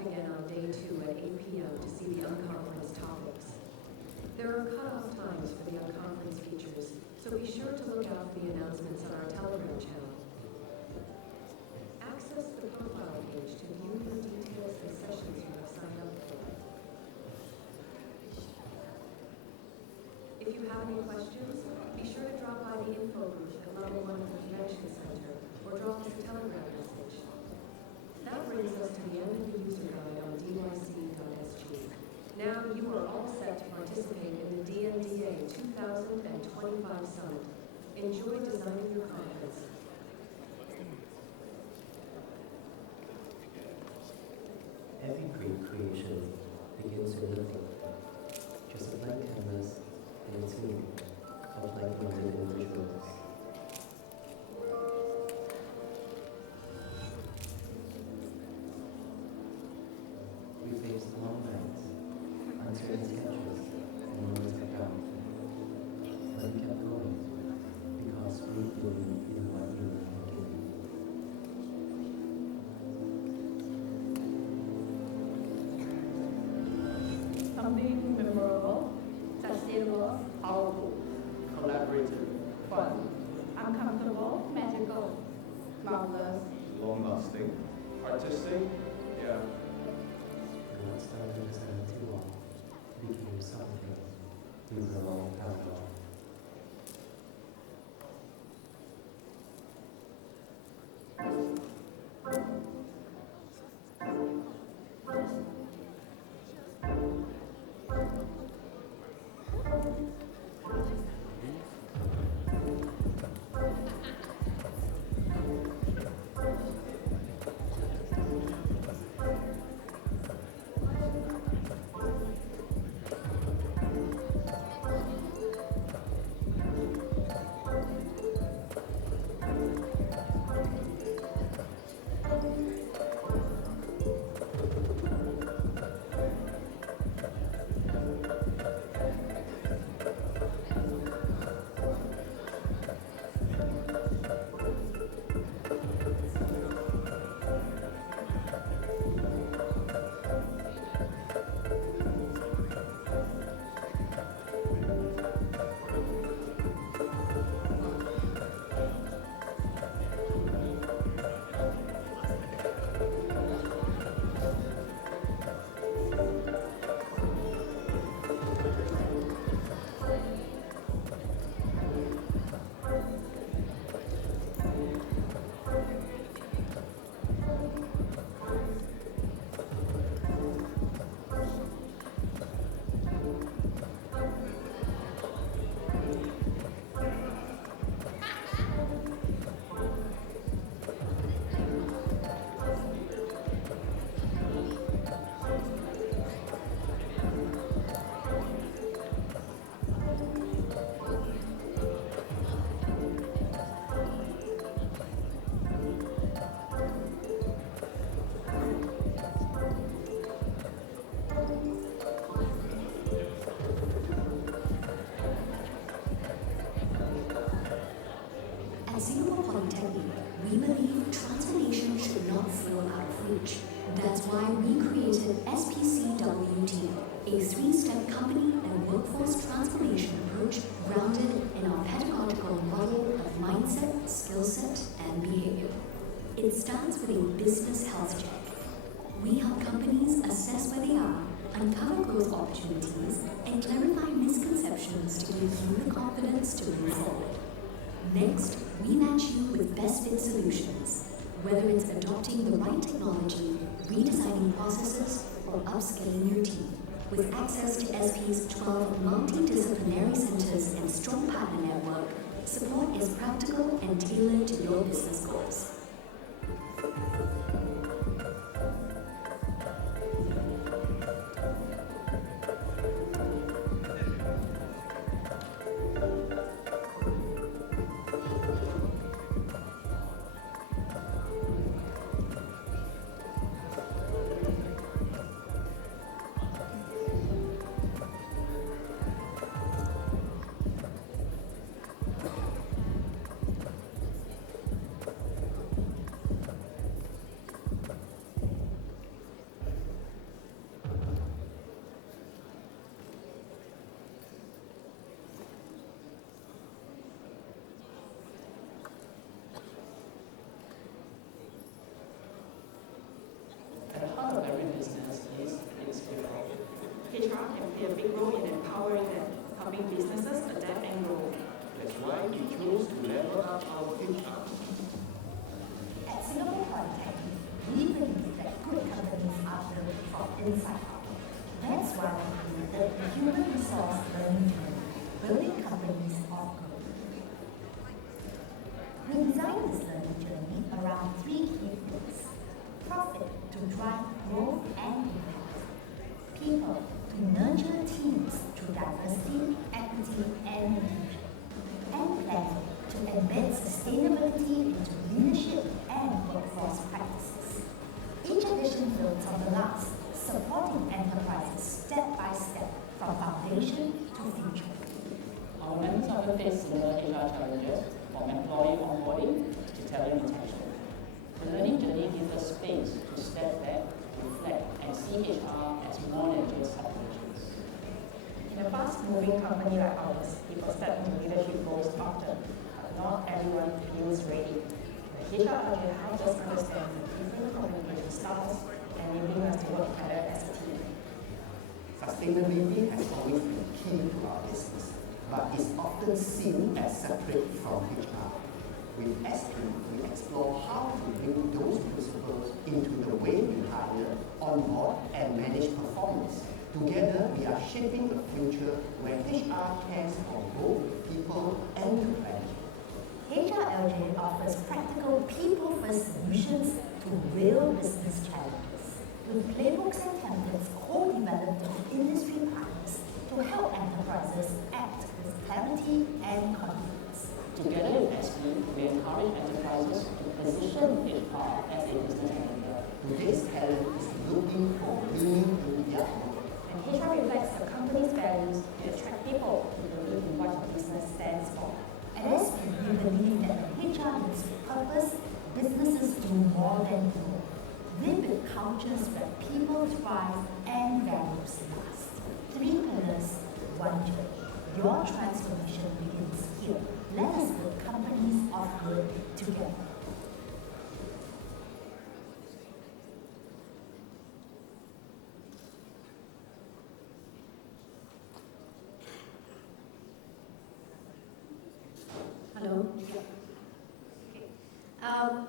again on day 2 at 8 p.m. to see the unconference topics. There are cutoff times for the unconference features, so be sure to look out for the announcements on our Telegram channel. Access the profile page to view the details and sessions you have signed up for. If you have any questions, be sure to drop by the info booth at level 1 of the Convention Center or drop us a Telegram message. That brings us to the end of the user guide on dyc.sg. Now you are all set to participate in the DNDA25 Summit. Enjoy designing your conference. Every great creation begins with nothing, just a blank canvas and a team of like-minded individuals. We faced long nights, uncertain schedules, and moments of doubt. But we kept going, because we believed in what you were thinking. Something memorable, sustainable, powerful, collaborative, fun, uncomfortable, magical, marvelous, long-lasting, artistic, yeah. And what started as an empty wall became something we were all proud of. At Singapore Polytechnic, we believe transformation should not feel out of reach. That's why we created SPCWT, a 3-step company and workforce transformation approach grounded in our pedagogical model of mindset, skill set, and behavior. It starts with a business health check. We help companies assess where they are, uncover growth opportunities, and clarify misconceptions to give you the confidence to move forward. Next, we match you with best fit solutions, whether it's adopting the right technology, redesigning processes, or upskilling your team. With access to SP's 12 multidisciplinary centers and strong partner network, support is practical and tailored to your business goals. play a big role in empowering them, helping businesses adapt and grow. That's why we chose to level up our HR. At Singapore Polytechnic, we believe that good companies are built from inside out. That's why we created the Human Resource Learning Journey, building companies of growth. We designed this learning journey around three key pillars: profit to drive growth and impact, people to nurture teams through diversity, equity, and inclusion, and planet to embed sustainability into leadership and workforce practices. Each edition builds on the last, supporting enterprises step by step from foundation to future. Our members often face similar HR challenges, from employee onboarding to talent retention. The learning journey gives us space to step back, reflect, and see HR as more than just operations. In a fast-moving company like ours, people step into leadership roles often, but not everyone feels ready. The HR LJ helps us understand the different communication styles, enabling us to work together as a team. Sustainability has always been key to our business, but is often seen as separate from HR. With SP, we explore how to bring those principles into the way we hire, onboard, and manage performance. Together, we are shaping a future where HR cares for both people and the planet. HRLJ offers practical people-first solutions to real business challenges, with playbooks and templates co-developed with industry partners to help enterprises act with clarity and confidence. Together with SP, we encourage enterprises to position HR as a business enabler. Today's talent is looking for meaning in their work. And HR reflects the company's values to attract people to believe in what the business stands for. At SP, we believe that when HR lives with purpose, businesses do more than grow. We build cultures where people thrive and values last. 3 pillars, 1 journey. Your transformation begins here. Let us build companies of good together. Hello.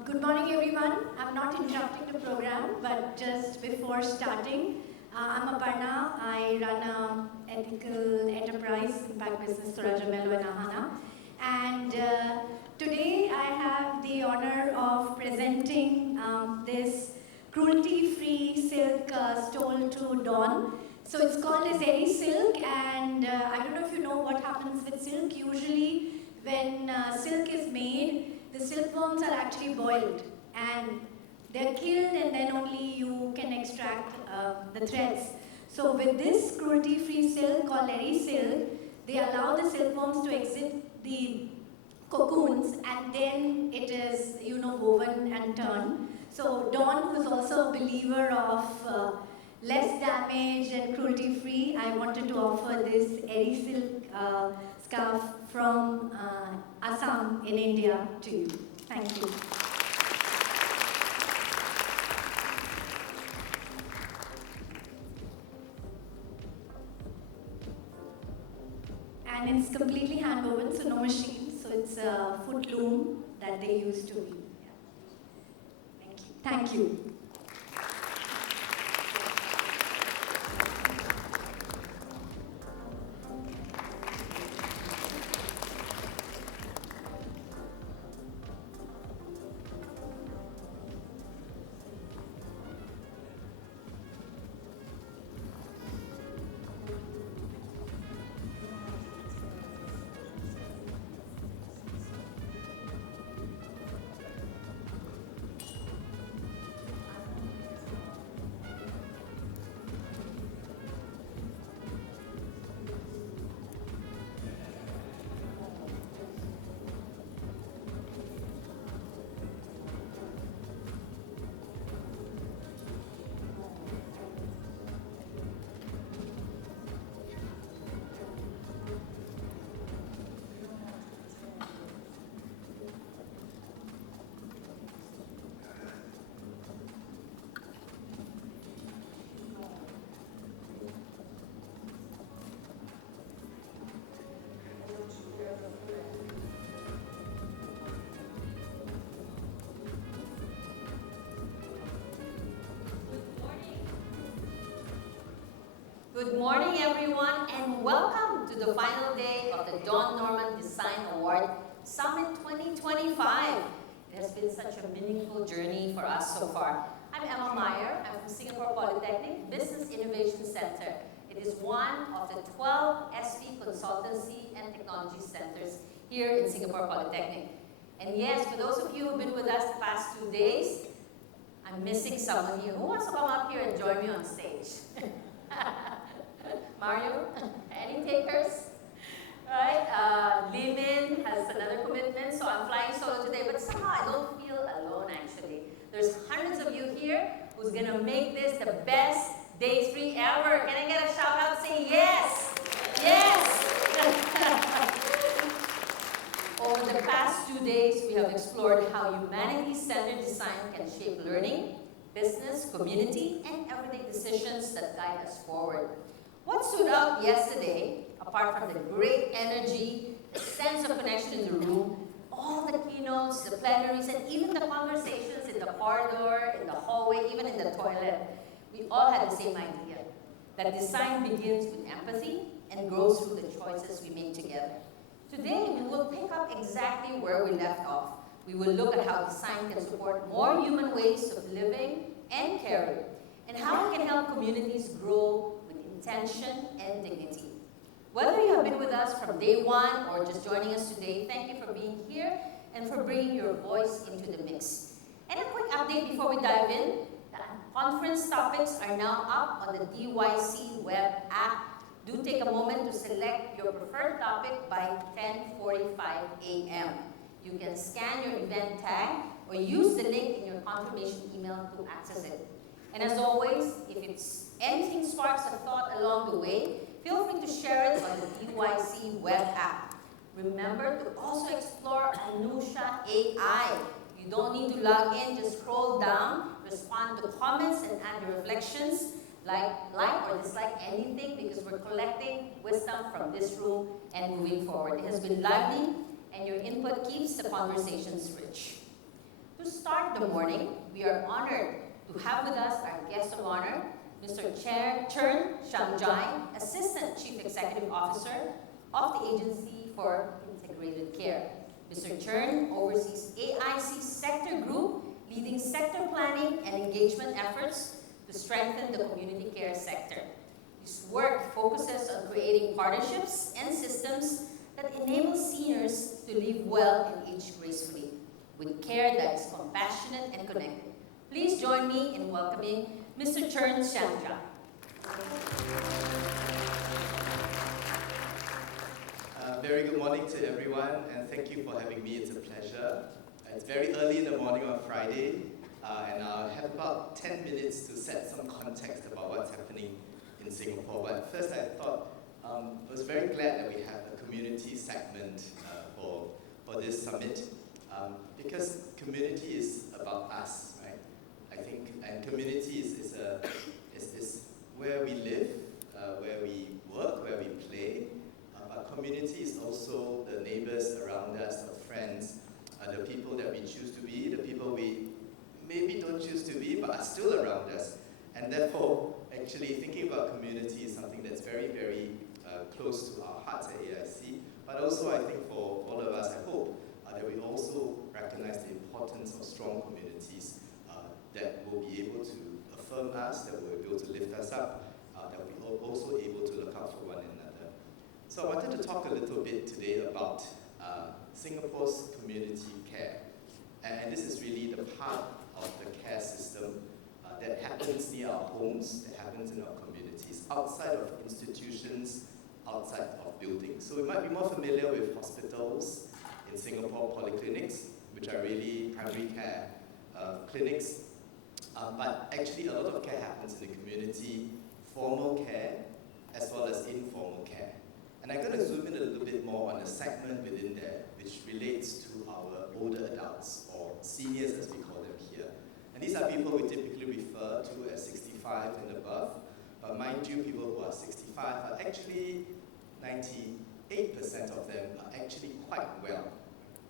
Good morning, everyone. I'm not interrupting the program, but just before starting, I'm Aparna. I run an ethical enterprise impact business, Torajamelo and Ahana. And today I have the honor of presenting this cruelty-free silk stole to Dawn. So it's called as Eri silk, and I don't know if you know what happens with silk. Usually, when silk is made, the silkworms are actually boiled, and they're killed, and then only you can extract the threads. So with this cruelty-free silk called Eri silk, they allow the silkworms to exit the cocoons, and then it is, woven and turned. So Dawn, who is also a believer of less damage and cruelty-free, I wanted to offer this Eri silk scarf from Assam in India to you. Thank you. And it's completely hand woven, so no machine. So it's a foot loom that they use to weave. Yeah. Thank you. Good morning, everyone, and welcome to the final day of the Don Norman Design Award Summit 2025. It has been such a meaningful journey for us so far. I'm Emma Meyer. I'm from Singapore Polytechnic Business Innovation Center. It is one of the 12 SP Consultancy and Technology Centers here in Singapore Polytechnic. And yes, for those of you who've been with us the past 2 days, I'm missing someone here. Who wants to come up here and join me on stage? Mario, any takers? Right? Lee Min has another commitment, so I'm flying solo today, but somehow I don't feel alone actually. There's hundreds of you here who's gonna make this the best day 3 ever. Can I get a shout out saying yes? Yes! Over the past 2 days, we have explored how humanity-centered design can shape learning, business, community, and everyday decisions that guide us forward. What stood out yesterday, apart from the great energy, the sense of connection in the room, all the keynotes, the plenaries, and even the conversations in the corridor, in the hallway, even in the toilet, we all had the same idea, that design begins with empathy and grows through the choices we make together. Today, we will pick up exactly where we left off. We will look at how design can support more human ways of living and caring, and how it can help communities grow with intention and dignity. Whether you have been with us from day 1 or just joining us today, thank you for being here and for bringing your voice into the mix. And a quick update before we dive in. The conference topics are now up on the DYC web app. Do take a moment to select your preferred topic by 10:45 a.m. You can scan your event tag or use the link in your confirmation email to access it. And as always, if anything sparks a thought along the way, feel free to share it on the DYC web app. Remember to also explore Anusha AI. You don't need to log in, just scroll down, respond to comments and add your reflections. Like or dislike anything, because we're collecting wisdom from this room and moving forward. It has been lively, and your input keeps the conversations rich. To start the morning, we are honored to have with us our guest of honor, Mr. Chern Shangjai, Assistant Chief Executive Officer of the Agency for Integrated Care. Mr. Chern oversees AIC's sector group, leading sector planning and engagement efforts to strengthen the community care sector. His work focuses on creating partnerships and systems that enable seniors to live well and age gracefully, with care that is compassionate and connected. Please join me in welcoming Mr. Chern Shangjai. Very good morning to everyone, and thank you for having me. It's a pleasure. It's very early in the morning on Friday, and I'll have about 10 minutes to set some context about what's happening in Singapore. But first, I thought I was very glad that we have a community segment for this summit, because community is about us, right? I think, and community is where we live, where we work, where we play. But community is also the neighbors around us, the friends, the people that we choose to be, the people we maybe don't choose to be, but are still around us. And therefore, actually thinking about community is something that's very, very close to our hearts at AIC. But also, I think for all of us, I hope that we also recognize the importance of strong communities that will be able to affirm us, that will be able to lift us up, that we're also able to look out for one another. So I wanted to talk a little bit today about Singapore's community care. And this is really the part of the care system that happens near our homes, that happens in our communities, outside of institutions, outside of buildings. So we might be more familiar with hospitals in Singapore, polyclinics, which are really primary care clinics. But actually a lot of care happens in the community, formal care, as well as informal care. And I'm going to zoom in a little bit more on a segment within there, which relates to our older adults, or seniors as we call them here. And these are people we typically refer to as 65 and above. But mind you, people who are 65 are actually 98% of them are actually quite well.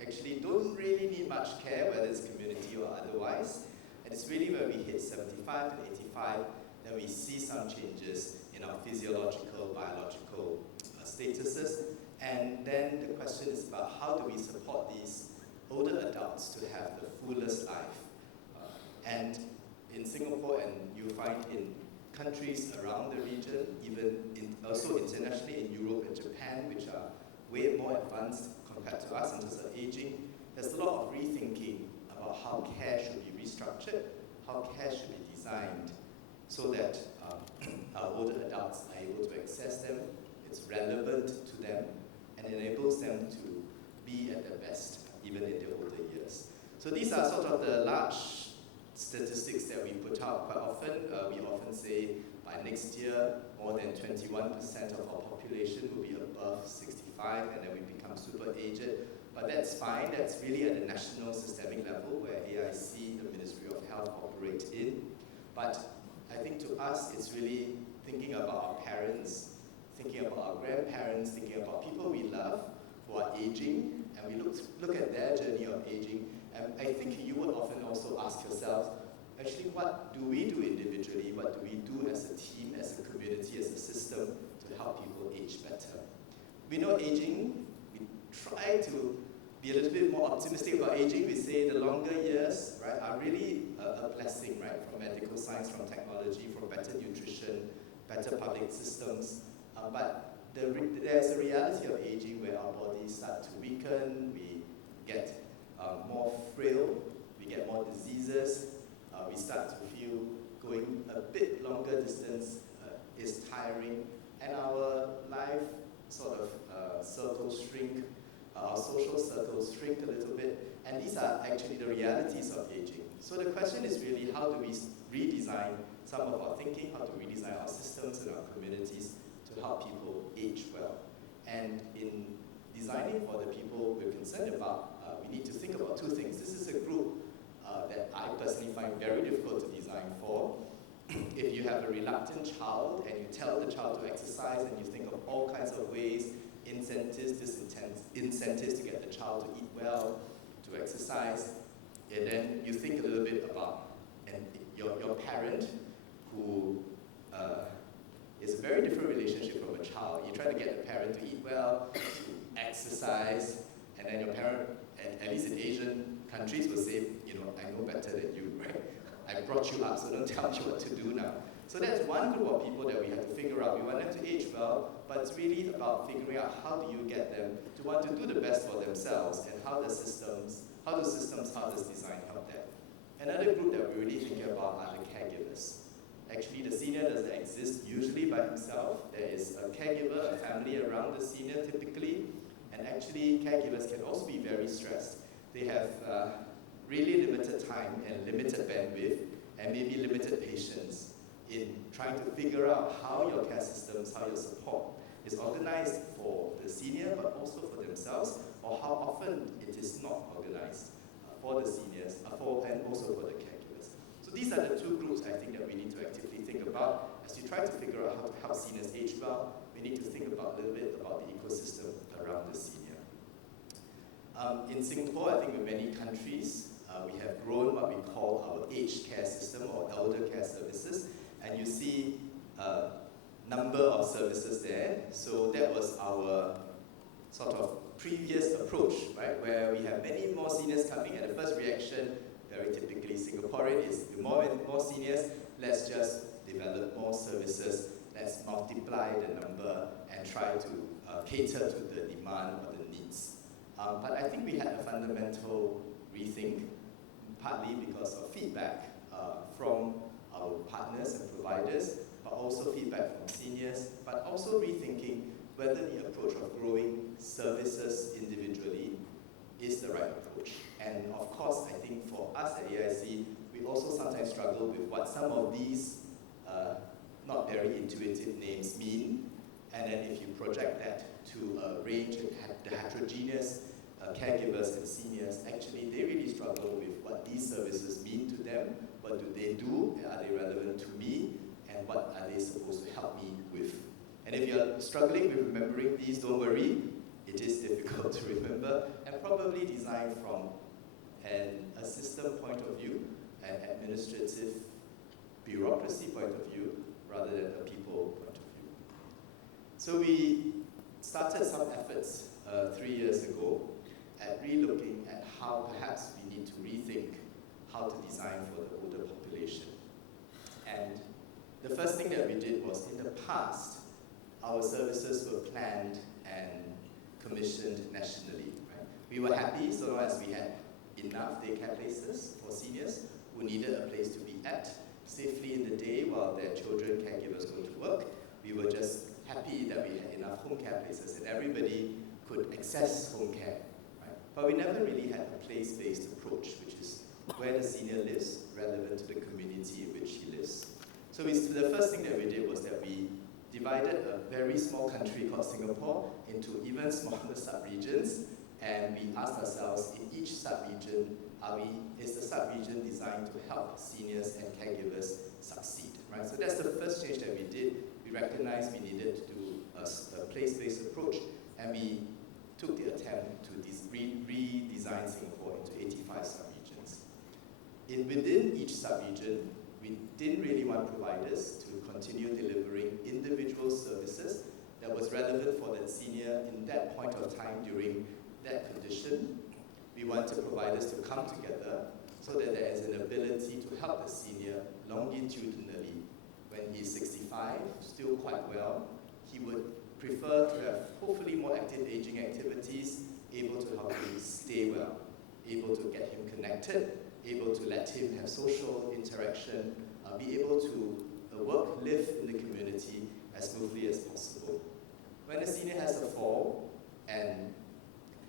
Actually don't really need much care, whether it's community or otherwise. And it's really when we hit 75 and 85 that we see some changes in in our physiological, biological statuses. And then the question is about how do we support these older adults to have the fullest life. And in Singapore, and you find in countries around the region, even also internationally in Europe and Japan, which are way more advanced compared to us in terms of aging, there's a lot of rethinking about how care should be restructured, how care should be designed, so that our older adults are able to access them, it's relevant to them, and enables them to be at their best, even in their older years. So these are sort of the large statistics that we put out quite often. We often say by next year, more than 21% of our population will be above 65, and then we become super aged. But that's fine. That's really at the national systemic level where AIC, the Ministry of Health, operate in. But I think to us, it's really thinking about our parents, thinking about our grandparents, thinking about people we love who are aging, and we look at their journey of aging. And I think you would often also ask yourselves, actually, what do we do individually? What do we do as a team, as a community, as a system to help people age better? We know aging, we try to be a little bit more optimistic about aging. We say the longer years, right, are really a blessing, right, from medical science, from technology, from better nutrition, better public systems. But there's a reality of aging where our bodies start to weaken, we get more frail, we get more diseases, we start to feel going a bit longer distance is tiring, and our life sort of circles shrink, our social circles shrink a little bit, and these are actually the realities of aging. So the question is really, how do we redesign some of our thinking, how to redesign our systems and our communities to help people age well? And in designing for the people we're concerned about, we need to think about two things. This is a group that I personally find very difficult to design for. If you have a reluctant child and you tell the child to exercise and you think of all kinds of ways, incentives, disincentives to get the child to eat well, to exercise, and then you think a little bit about your parent who is a very different relationship from a child. You try to get the parent to eat well, to exercise, and then your parent, at least in Asian countries, will say, I know better than you, right? I brought you up, so don't tell me what to do now. So that's one group of people that we have to figure out. We want them to age well, but it's really about figuring out how do you get them to want to do the best for themselves, and how does design help them. Another group that we're really thinking about are the caregivers. Actually, the senior doesn't exist usually by himself. There is a caregiver, a family around the senior typically, and actually caregivers can also be very stressed. They have really limited time and limited bandwidth, and maybe limited patience in trying to figure out how your care systems, how your support is organized for the senior, but also for themselves, or how often it is not organized for the seniors, and also for the caregivers. So these are the two groups I think that we need to actively think about. As you try to figure out how to help seniors age well, we need to think about a little bit about the ecosystem around the senior. In Singapore, I think in many countries, we have grown what we call our aged care system or elder care services, and you see a number of services there. So that was our sort of previous approach, right, where we have many more seniors coming, and the first reaction, very typically Singaporean, is the more seniors, let's just develop more services, let's multiply the number and try to cater to the demand or the needs. But I think we had a fundamental rethink, partly because of feedback from our partners and providers, but also feedback from seniors, but also rethinking whether the approach of growing services individually is the right approach. And of course, I think for us at AIC, we also sometimes struggle with what some of these not very intuitive names mean, and then if you project that to a range of the heterogeneous caregivers and seniors, actually they really struggle with what these services mean to them, what do they do, are they relevant to me, and what are they supposed to help me with. And if you're struggling with remembering these, don't worry, it is difficult to remember, and probably designed from a system point of view, an administrative bureaucracy point of view, rather than a people point of view. So we started some efforts 3 years ago at re-looking at how perhaps we need to rethink how to design for the older population. And the first thing that we did was, in the past, our services were planned and commissioned nationally. Right? We were happy so long as we had enough daycare places for seniors who needed a place to be at safely in the day while their children, caregivers go to work. We were just happy that we had enough home care places and everybody could access home care. Right? But we never really had a place-based approach, which is where the senior lives relevant to the community in which he lives. So the first thing that we did was that we divided a very small country called Singapore into even smaller sub-regions, and we asked ourselves, in each sub-region, is the sub-region designed to help seniors and caregivers succeed? Right? So that's the first change that we did. We recognized we needed to do a place-based approach, and we took the attempt to redesign Singapore into 85 sub-regions. Within each sub-region, we didn't really want providers to continue delivering individual services that was relevant for that senior in that point of time during that condition. We wanted providers to come together so that there is an ability to help the senior longitudinally. When he's 65, still quite well, he would prefer to have hopefully more active aging activities, able to help him stay well, able to get him connected, able to let him have social interaction, be able to work, live in the community as smoothly as possible. When a senior has a fall and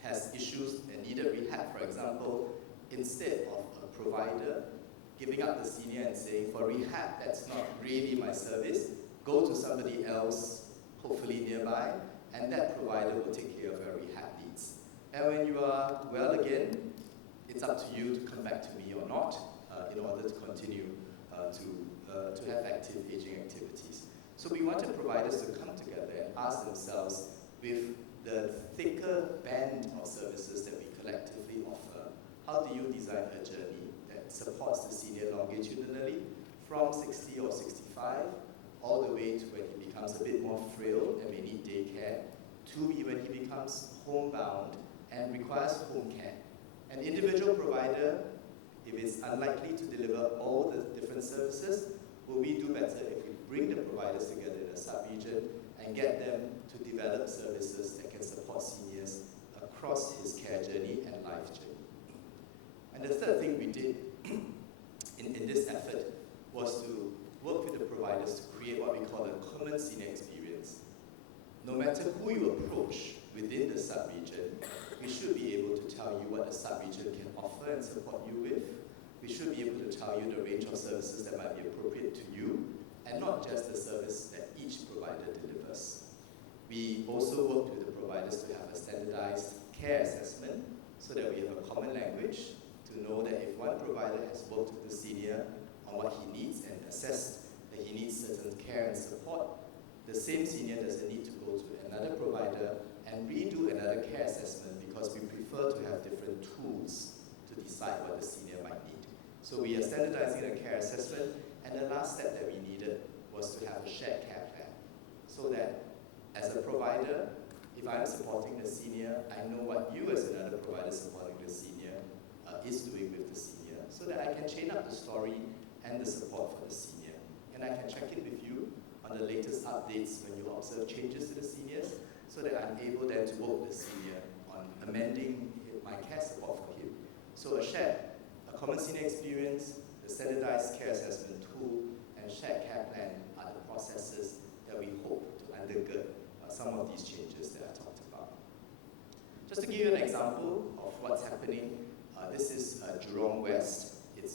has issues and needed rehab, for example, instead of a provider giving up the senior and saying, for rehab, that's not really my service, go to somebody else, hopefully nearby, and that provider will take care of your rehab needs. And when you are well again, it's up to you to come back to me or not in order to continue to have active aging activities. So we wanted providers to come together and ask themselves, with the thicker band of services that we collectively offer, how do you design a journey that supports the senior longitudinally from 60 or 65 all the way to when he becomes a bit more frail and may need daycare, to when he becomes homebound and requires home care. An individual provider, if it's unlikely to deliver all the different services, will we do better if we bring the providers together in a sub-region and get them to develop services that can support seniors across his care journey and life journey. And the third thing we did in this effort was to work with the providers to create what we call a common senior experience. No matter who you approach within the sub-region, we should be able to tell you what the sub-region can offer and support you with. We should be able to tell you the range of services that might be appropriate to you, and not just the service that each provider delivers. We also worked with the providers to have a standardized care assessment so that we have a common language to know that if one provider has worked with the senior on what he needs and assessed that he needs certain care and support, the same senior doesn't need to go to another provider and redo another care assessment, because we prefer to have different tools to decide what the senior might need. So we are standardizing a care assessment, and the last step that we needed was to have a shared care plan, so that as a provider, if I'm supporting the senior, I know what you as another provider supporting the senior is doing with the senior, so that I can chain up the story and the support for the senior. And I can check in with you on the latest updates when you observe changes to the seniors, so that I'm able then to work with the senior on amending my care support for him. So a common senior experience, the standardized care assessment tool, and shared care plan are the processes that we hope to undergird some of these changes that I talked about. Just to give you an example of what's happening, this is Jurong West. It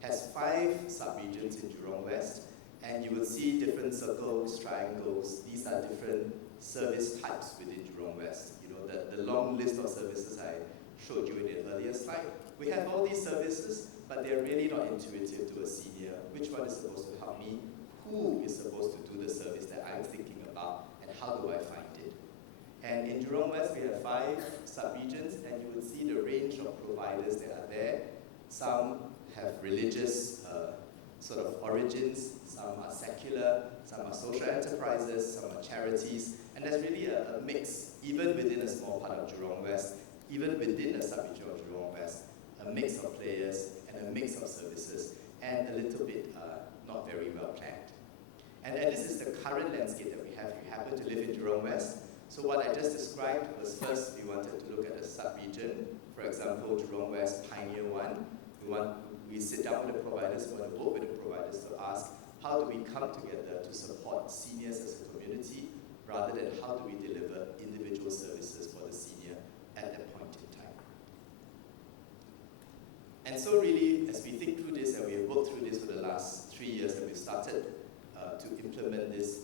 has 5 sub-regions in Jurong West, and you will see different circles, triangles. These are different service types within Jurong West. You know, the long list of services I showed you in the earlier slide. We have all these services, but they're really not intuitive to a senior. Which one is supposed to help me? Who is supposed to do the service that I'm thinking about? And how do I find it? And in Jurong West, we have 5 sub-regions, and you will see the range of providers that are there. Some have religious sort of origins. Some are secular, some are social enterprises, some are charities, and there's really a mix, even within a small part of Jurong West, even within a sub-region of Jurong West, a mix of players and a mix of services, and a little bit not very well planned. And this is the current landscape that we have. You happen to live in Jurong West. So what I just described was, first we wanted to look at a sub-region. For example, Jurong West Pioneer 1. We sit down with the providers, we want to work with the providers to ask, how do we come together to support seniors as a community, rather than how do we deliver individual services for the senior at that point in time. And so really, as we think through this, and we have worked through this for the last 3 years that we started to implement this,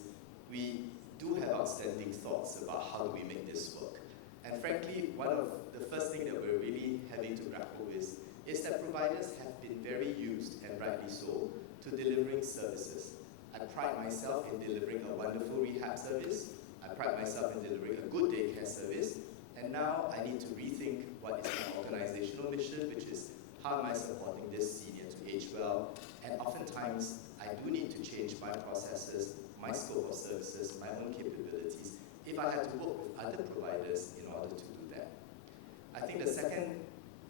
we do have outstanding thoughts about how do we make this work. And frankly, one of the first things that we're really having to grapple with is that providers have been very used, and rightly so, to delivering services. I pride myself in delivering a wonderful rehab service. I pride myself in delivering a good daycare service. And now I need to rethink what is my organizational mission, which is how am I supporting this senior to age well. And oftentimes, I do need to change my processes, my scope of services, my own capabilities, if I had to work with other providers in order to do that. I think the second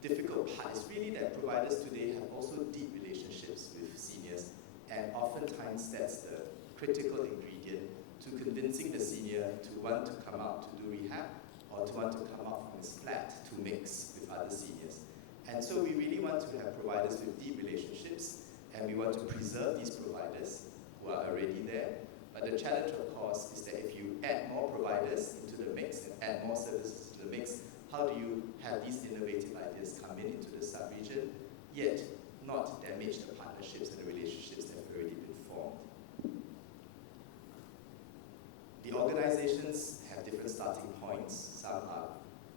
difficult part is really that providers today have also deep relationships with seniors, and oftentimes that's the critical ingredient to convincing the senior to want to come out to do rehab or to want to come out from his flat to mix with other seniors. And so we really want to have providers with deep relationships, and we want to preserve these providers who are already there. But the challenge, of course, is that if you add more providers into the mix and add more services to the mix, how do you have these innovative ideas come into the sub-region, yet not damage the partnerships and the relationships that have already been formed? The organizations have different starting points. Some are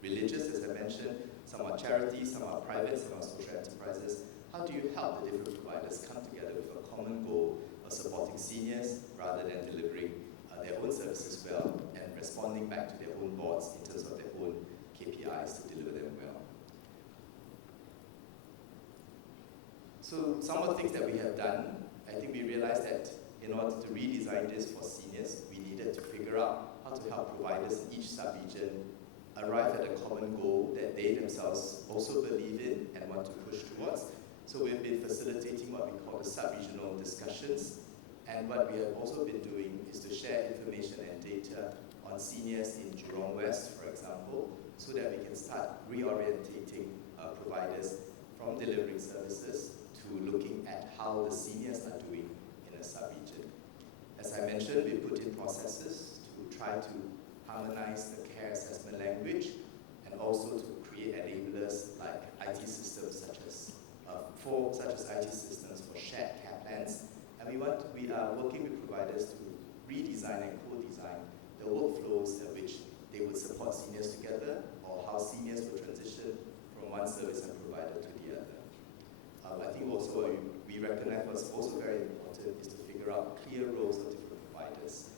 religious, as I mentioned, some are charities, some are private, some are social enterprises. How do you help the different providers come together with a common goal of supporting seniors rather than delivering their own services well and responding back to their own boards in terms of their own KPIs to deliver them well? So some of the things that we have done, I think we realized that in order to redesign this for seniors, we needed to figure out how to help providers in each sub-region arrive at a common goal that they themselves also believe in and want to push towards. So we've been facilitating what we call the sub-regional discussions. And what we have also been doing is to share information and data on seniors in Jurong West, for example, so that we can start reorientating providers from delivering services to looking at how the seniors are doing in a sub-region. As I mentioned, we put in processes to try to harmonize the care assessment language and also to create enablers like IT systems such as IT systems for shared care plans. And we are working with providers to redesign and co-design the workflows in which they would support seniors together, or how seniors would transition from one service and provider to the other. I think also we recognize what's also very important is to figure out clear roles of different providers.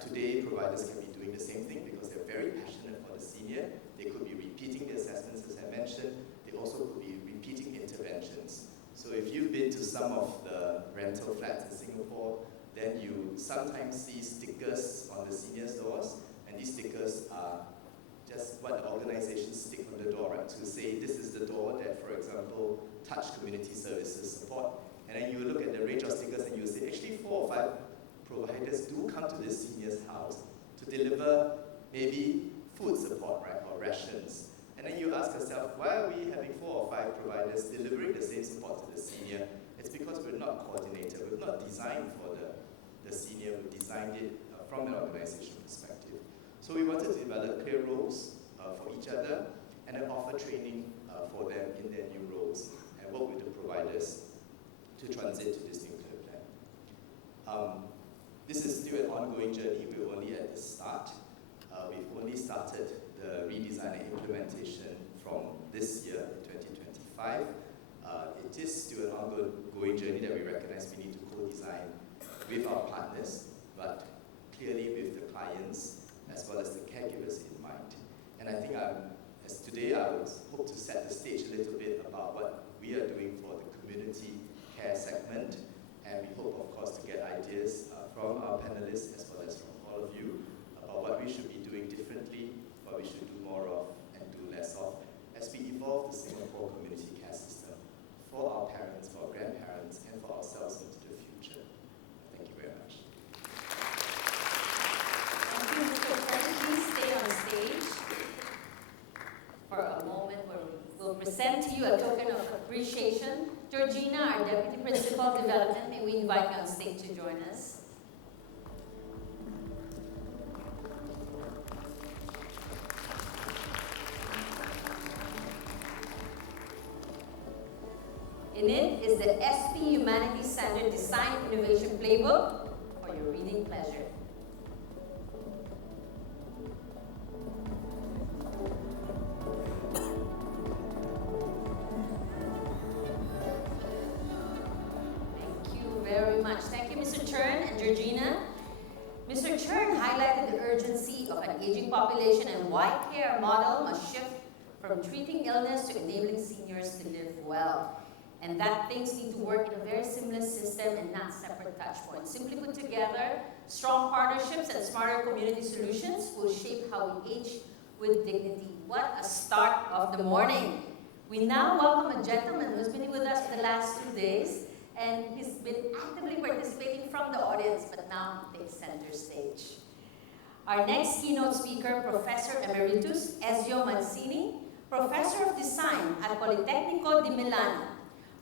Today, providers can be doing the same thing because they're very passionate for the senior. They could be repeating the assessments, as I mentioned. They also could be repeating interventions. So if you've been to some of the rental flats in Singapore, then you sometimes see stickers on the seniors' doors, and these stickers are just what the organizations stick on the door, right, to say this is the door that, for example, Touch Community Services support. And then you look at the range of stickers and you say, actually 4 or 5 providers do come to this senior's house to deliver maybe food support, right, or rations. And then you ask yourself, why are we having 4 or 5 providers delivering the same support to the senior? It's because we're not coordinated, we're not designed for the senior, we designed it from an organization perspective. So we wanted to develop clear roles for each other and then offer training for them in their new roles and work with the providers to transit to this new care plan. This is still an ongoing journey. We're only at the start. We've only started the redesign and implementation from this year, 2025. It is still an ongoing journey that we recognize we need to co-design with our partners, but clearly with the clients as well as the caregivers in mind. And I think as today I would hope to set the stage a little bit about what we are doing for the community care segment. and we hope, of course, to get ideas from our panelists as well as from all of you about what we should be doing differently, what we should do more of and do less of as we evolve the Singapore community care system for our parents, for our grandparents, and for ourselves into the future. Thank you very much. Thank you, Mr. Chen. Please stay on stage for a moment where we'll present to you a token of appreciation. Georgina, our Deputy Principal of Development, may we invite you on stage to join us. In it is the SP Humanities Center Design Innovation Playbook for your reading pleasure. Thank you very much. Thank you, Mr. Chern and Georgina. Mr. Chern highlighted the urgency of an aging population and why care model must shift from treating illness to enabling seniors to live well. And that things need to work in a very seamless system and not separate touch points. Simply put together, strong partnerships and smarter community solutions will shape how we age with dignity. What a start of the morning. We now welcome a gentleman who's been with us for the last 2 days, and he's been actively participating from the audience, but now takes center stage. Our next keynote speaker, Professor Emeritus Ezio Mancini, Professor of Design at Politecnico di Milano.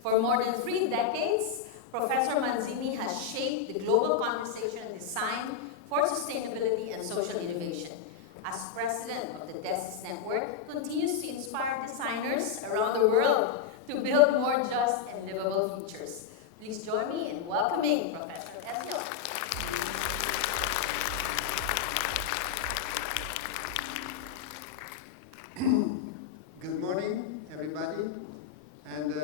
For more than 3 decades, Professor Mancini has shaped the global conversation and design for sustainability and social innovation. As president of the DESIS Network, continues to inspire designers around the world to build more just and livable futures. Please join me in welcoming Professor Ezio. Good morning, everybody. And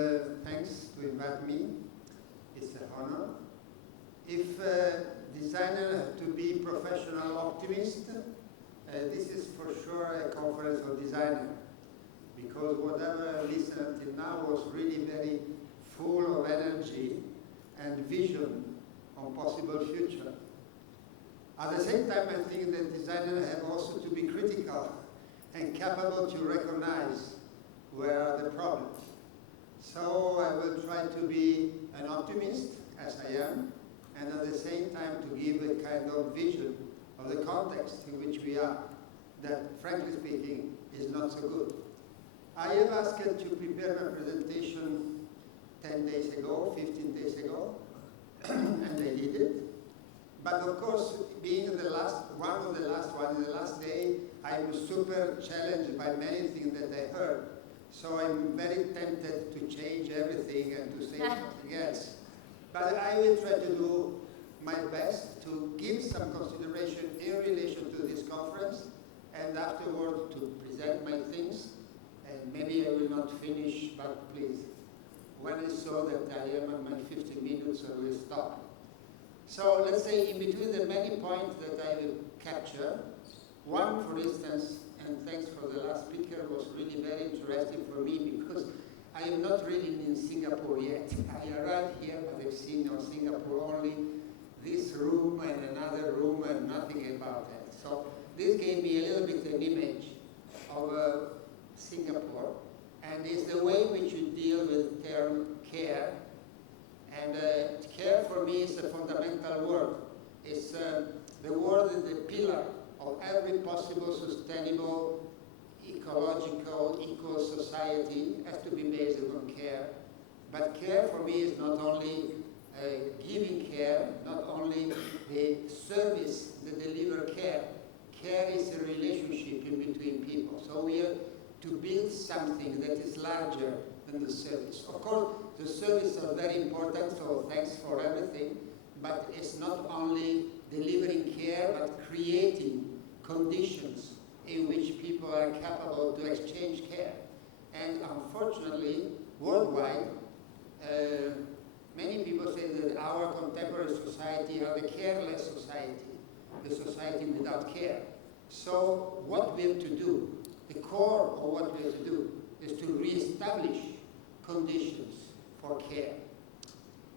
thanks to invite me. It's an honor. If designers have to be professional optimists, this is for sure a conference of designers, because whatever I listened till now was really very full of energy and vision on possible future. At the same time, I think that designers have also to be critical and capable to recognize where are the problems. So I will try to be an optimist, as I am, and at the same time to give a kind of vision of the context in which we are, that, frankly speaking, is not so good. I have asked to prepare my presentation 10 days ago, 15 days ago, and I did it. But of course, being the last day, I was super challenged by many things that I heard. So I'm very tempted to change everything and to say something else. But I will try to do my best to give some consideration in relation to this conference, and afterward to present my things. And maybe I will not finish, but please, when I saw that I am at my 15 minutes, I will stop. So let's say in between the many points that I will capture, one, for instance, and thanks for the last speaker, was really very interesting for me because I am not really in Singapore yet. I arrived here, but I've seen in Singapore only this room and another room and nothing about it. So this gave me a little bit an image of Singapore, and it's the way in which you deal with the term care. And care for me is a fundamental word. It's the word is the pillar of every possible sustainable, ecological, equal society. Has to be based on care. But care for me is not only giving care, not only the service that deliver care. Care is a relationship in between people. So we have to build something that is larger than the service. Of course, the services are very important, so thanks for everything. But it's not only delivering care, but creating conditions in which people are capable to exchange care. And unfortunately, worldwide, many people say that our contemporary society are the careless society, the society without care. So what we have to do, the core of what we have to do, is to reestablish conditions for care.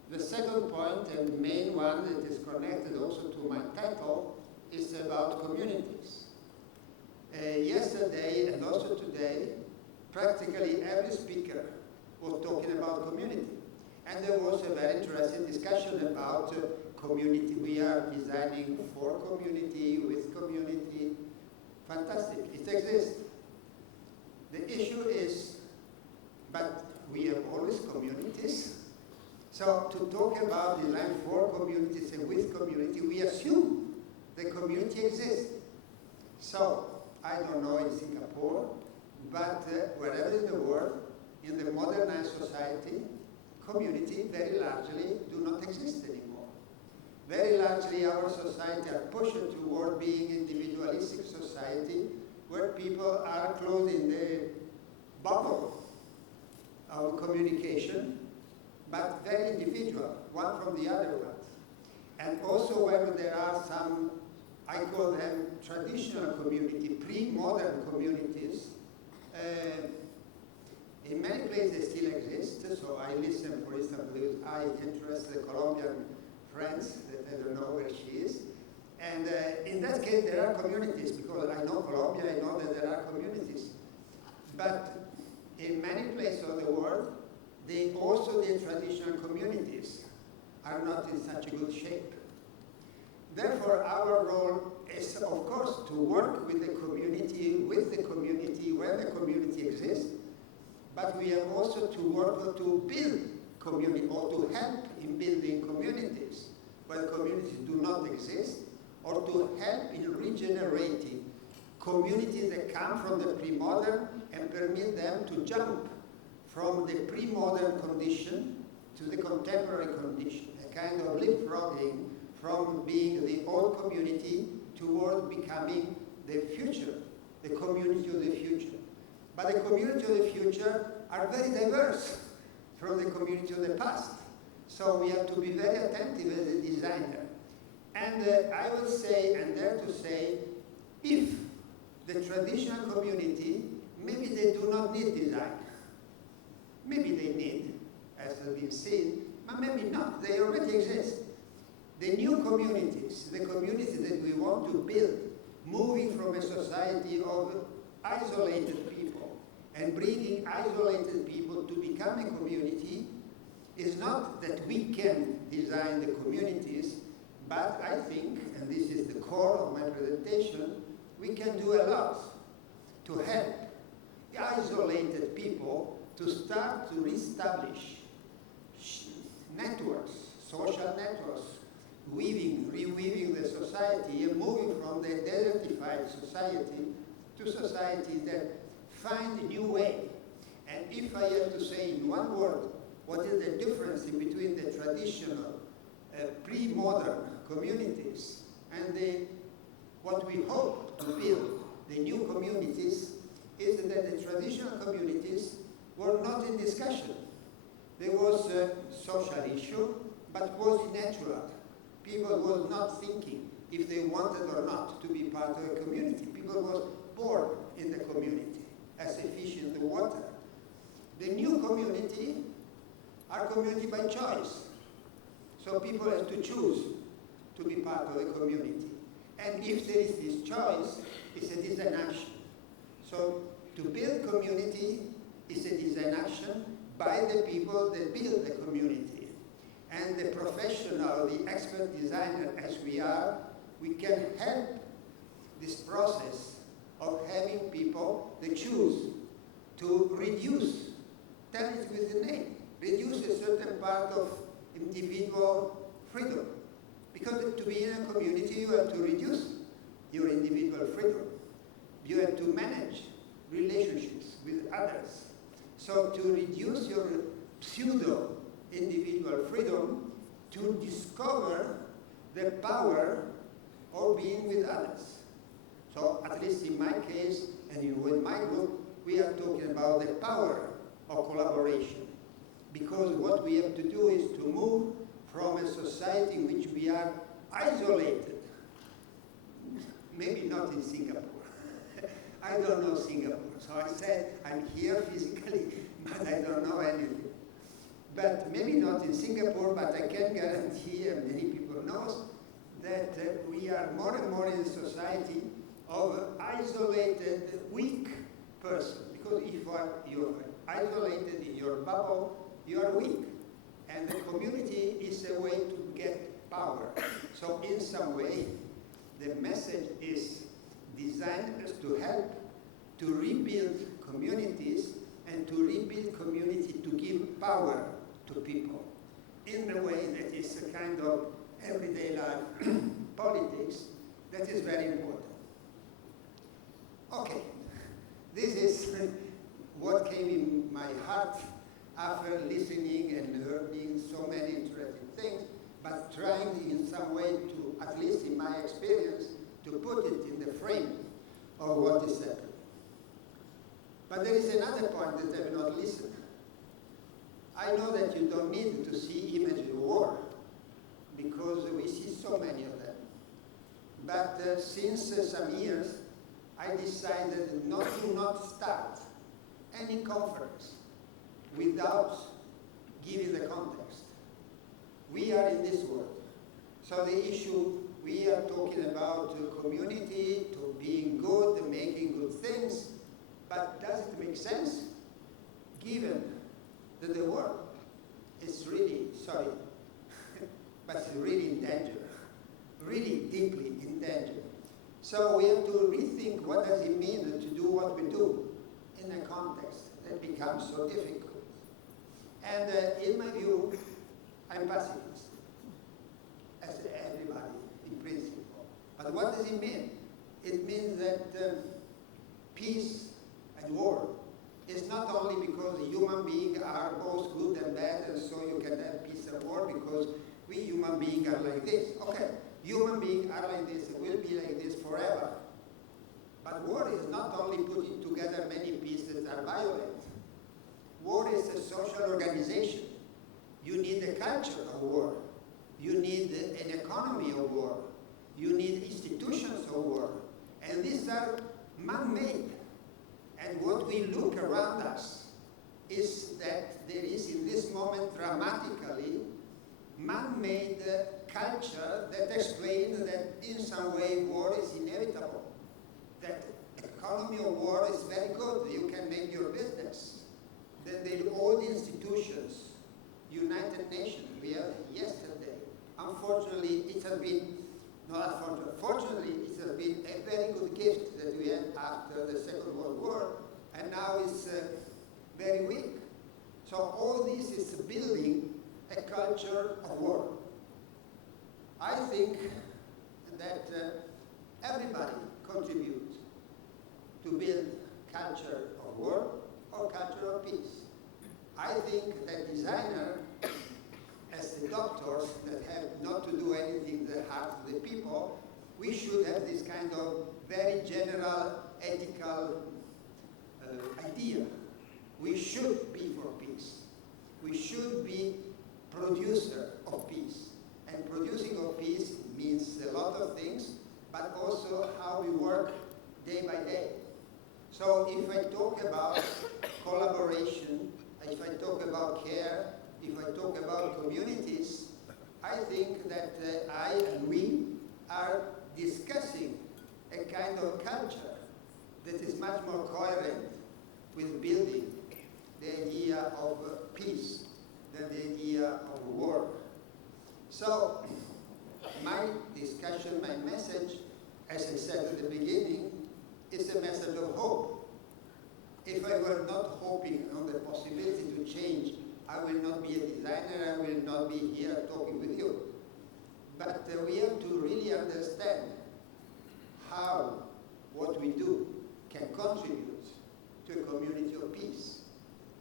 The second point, and the main one that is connected also to my title, is about communities. Yesterday and also today, practically every speaker was talking about community. And there was a very interesting discussion about community. We are designing for community, with community. Fantastic, it exists. The issue is, but we have always communities. So to talk about design for communities and with community, we assume the community exists. So, I don't know in Singapore, but wherever in the world, in the modernized society, community very largely do not exist anymore. Very largely our society are pushed toward being individualistic society where people are closed in the bubble of communication, but very individual, one from the other one. And also where there are some, I call them traditional community, pre-modern communities. In many places they still exist, so I listen, for instance, with I interest the Colombian friends, that I don't know where she is. And in that case there are communities, because I know Colombia, I know that there are communities. But in many places of the world, also the traditional communities are not in such a good shape. Therefore, our role is, of course, to work with the community, where the community exists, but we have also to work to build community, or to help in building communities where communities do not exist, or to help in regenerating communities that come from the pre-modern and permit them to jump from the pre-modern condition to the contemporary condition, a kind of leapfrogging from being the old community toward becoming the future, the community of the future. But the community of the future are very diverse from the community of the past. So we have to be very attentive as a designer. And I will say, and dare to say, if the traditional community, maybe they do not need design. Maybe they need, as has been seen, but maybe not. They already exist. The new communities, the communities that we want to build, moving from a society of isolated people and bringing isolated people to become a community, is not that we can design the communities, but I think, and this is the core of my presentation, we can do a lot to help isolated people to start to reestablish networks, social networks, reweaving the society and moving from the desertified society to societies that find a new way. And if I have to say in one word, what is the difference in between the traditional pre-modern communities and what we hope to build, the new communities, is that the traditional communities were not in discussion. There was a social issue, but was natural. People was not thinking if they wanted or not to be part of a community. People was born in the community, as a fish in the water. The new community are community by choice. So people have to choose to be part of a community. And if there is this choice, it's a design action. So to build community is a design action by the people that build the community. And the professional, the expert designer as we are, we can help this process of having people that choose to reduce, tell it with the name, reduce a certain part of individual freedom. Because to be in a community, you have to reduce your individual freedom. You have to manage relationships with others. So to reduce your pseudo-individual freedom, to discover the power of being with others. So at least in my case, and in my group, we are talking about the power of collaboration. Because what we have to do is to move from a society in which we are isolated. Maybe not in Singapore. I don't know Singapore. So I said, I'm here physically, but I don't know anything. but maybe not in Singapore, but I can guarantee, and many people know, that we are more and more in a society of isolated, weak person. Because if you're isolated in your bubble, you are weak. And the community is a way to get power. So in some way, the message is designed to help to rebuild communities and to rebuild community to give power to people in a way that is a kind of everyday life politics that is very important. Okay, this is what came in my heart after listening and learning so many interesting things, but trying in some way to, at least in my experience, to put it in the frame of what is happening. But there is another point that I have not listened. I know that you don't need to see images of war, because we see so many of them. But since some years, I decided not to start any conference without giving the context. We are in this world. So the issue, we are talking about community, to being good, making good things, but does it make sense given that the world is really, sorry, but it's really in danger, really deeply in danger. So we have to rethink what does it mean to do what we do in a context that becomes so difficult. And in my view, I'm pacifist, as everybody in principle. But what does it mean? It means that peace and war is not only because human beings are both good and bad, and so you can have peace and war because we human beings are like this. Okay, human beings are like this, will be like this forever. But war is not only putting together many pieces that are violent. War is a social organization. You need a culture of war. You need an economy of war. You need institutions of war. And these are man-made. And what we look around us is that there is in this moment dramatically man-made culture that explains that in some way war is inevitable. That economy of war is very good. You can make your business. Then the old institutions, United Nations, we have yesterday. Unfortunately, it has been, not unfortunately, fortunately, it has been a very good gift that we had after the Second World War, and now it's very weak. So all this is building a culture of war. I think that everybody contributes to build culture of war or culture of peace. I think that designers, as the doctors that have not to do anything that harms the people, we should have this kind of very general ethical idea. We should be for peace. We should be producer of peace. And producing of peace means a lot of things, but also how we work day by day. So if I talk about collaboration, if I talk about care, if I talk about communities, I think that I and we are discussing a kind of culture that is much more coherent with building the idea of peace than the idea of war. So my discussion, my message, as I said at the beginning, is a message of hope. If I were not hoping on the possibility to change, I will not be a designer, I will not be here talking with you. But we have to really understand how what we do can contribute to a community of peace.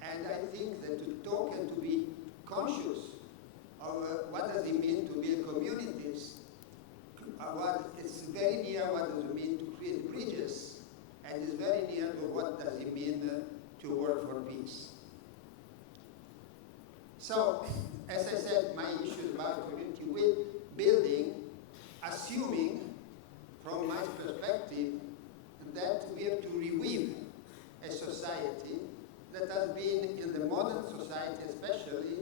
And I think that to talk and to be conscious of what does it mean to build communities, it's very near what does it mean to create bridges, and it's very near to what does it mean to work for peace. So, as I said, my issue is about community building, assuming, from my perspective, that we have to reweave a society that has been, in the modern society especially,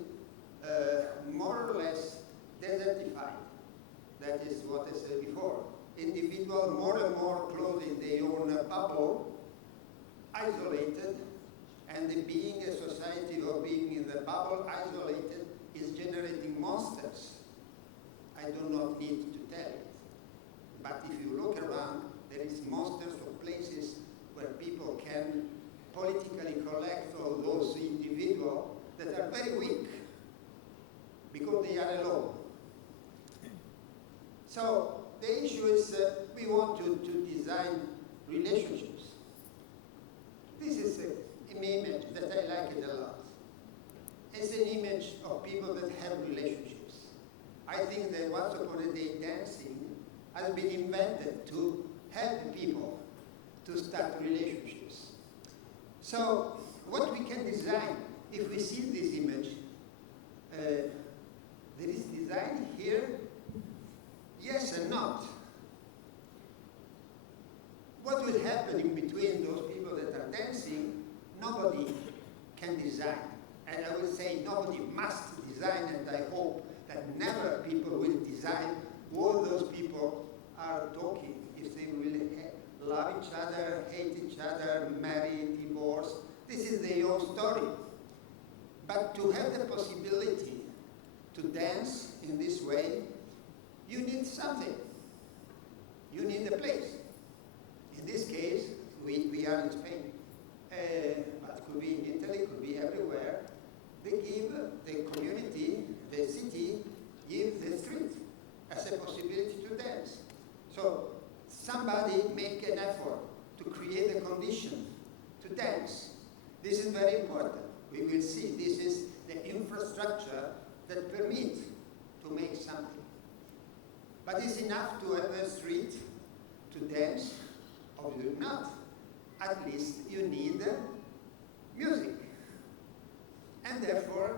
more or less desertified. That is what I said before. Individuals more and more closed in their own bubble, isolated, and the being a society or being in the bubble isolated is generating monsters. I do not need to tell it. But if you look around, there is monsters of places where people can politically collect all those individuals that are very weak because they are alone. So the issue is we want to design relationships. This is an image that I like it a lot. It's an image of people that have relationships. I think that once upon a day dancing has been invented to help people to start relationships. So what we can design, if we see this image, there is design here, yes and not. What will happen in between those people that are dancing, nobody can design. And I will say nobody must design, and I hope that never people will design what those people are talking. If they will love each other, hate each other, marry, divorce, this is their own story. But to have the possibility to dance in this way, you need something. You need a place. In this case, we are in Spain, but could be in Italy, could be everywhere. They give the community, the city, give the street as a possibility to dance. So somebody make an effort to create a condition to dance. This is very important. We will see this is the infrastructure that permits to make something. But it's enough to have a street to dance, or you not. At least you need music. And therefore,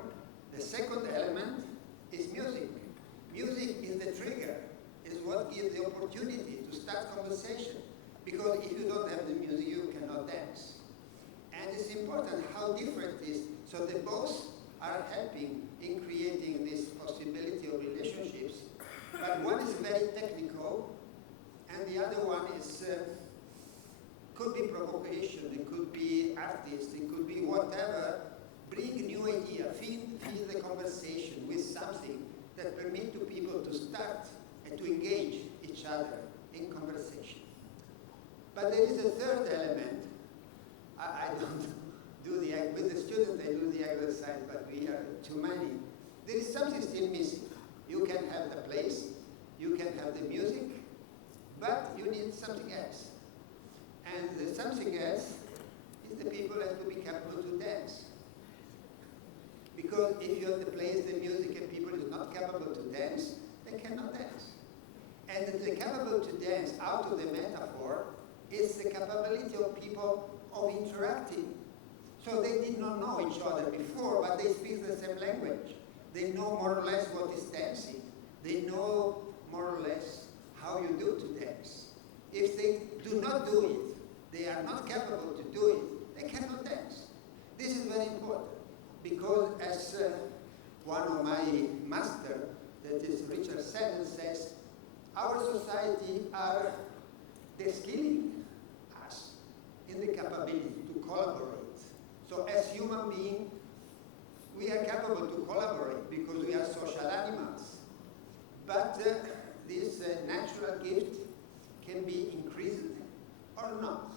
the second element is music. Music is the trigger, is what gives the opportunity to start conversation. Because if you don't have the music, you cannot dance. And it's important how different it is. So they both are helping in creating this possibility of relationships. But one is very technical, and the other one is could be provocation, it could be artist, it could be whatever. Bring new idea, feed the conversation with something that permit to people to start and to engage each other in conversation. But there is a third element. I don't do with the student I do the exercise, but we are too many. There is something still missing. You can have the place, you can have the music, but you need something else. And the something else is the people have to be capable to dance. Because if you have the place, the music, and people is not capable to dance, they cannot dance. And the capable to dance, out of the metaphor, is the capability of people of interacting. So they did not know each other before, but they speak the same language. They know more or less what is dancing. They know more or less how you do to dance. If they do not do it, they are not capable to do it, they cannot dance. This is very important, because as one of my master, that is Richard Seddon, says, our society are de-skilling us in the capability to collaborate. So as human beings, we are capable to collaborate because we are social animals. But this natural gift can be increased or not.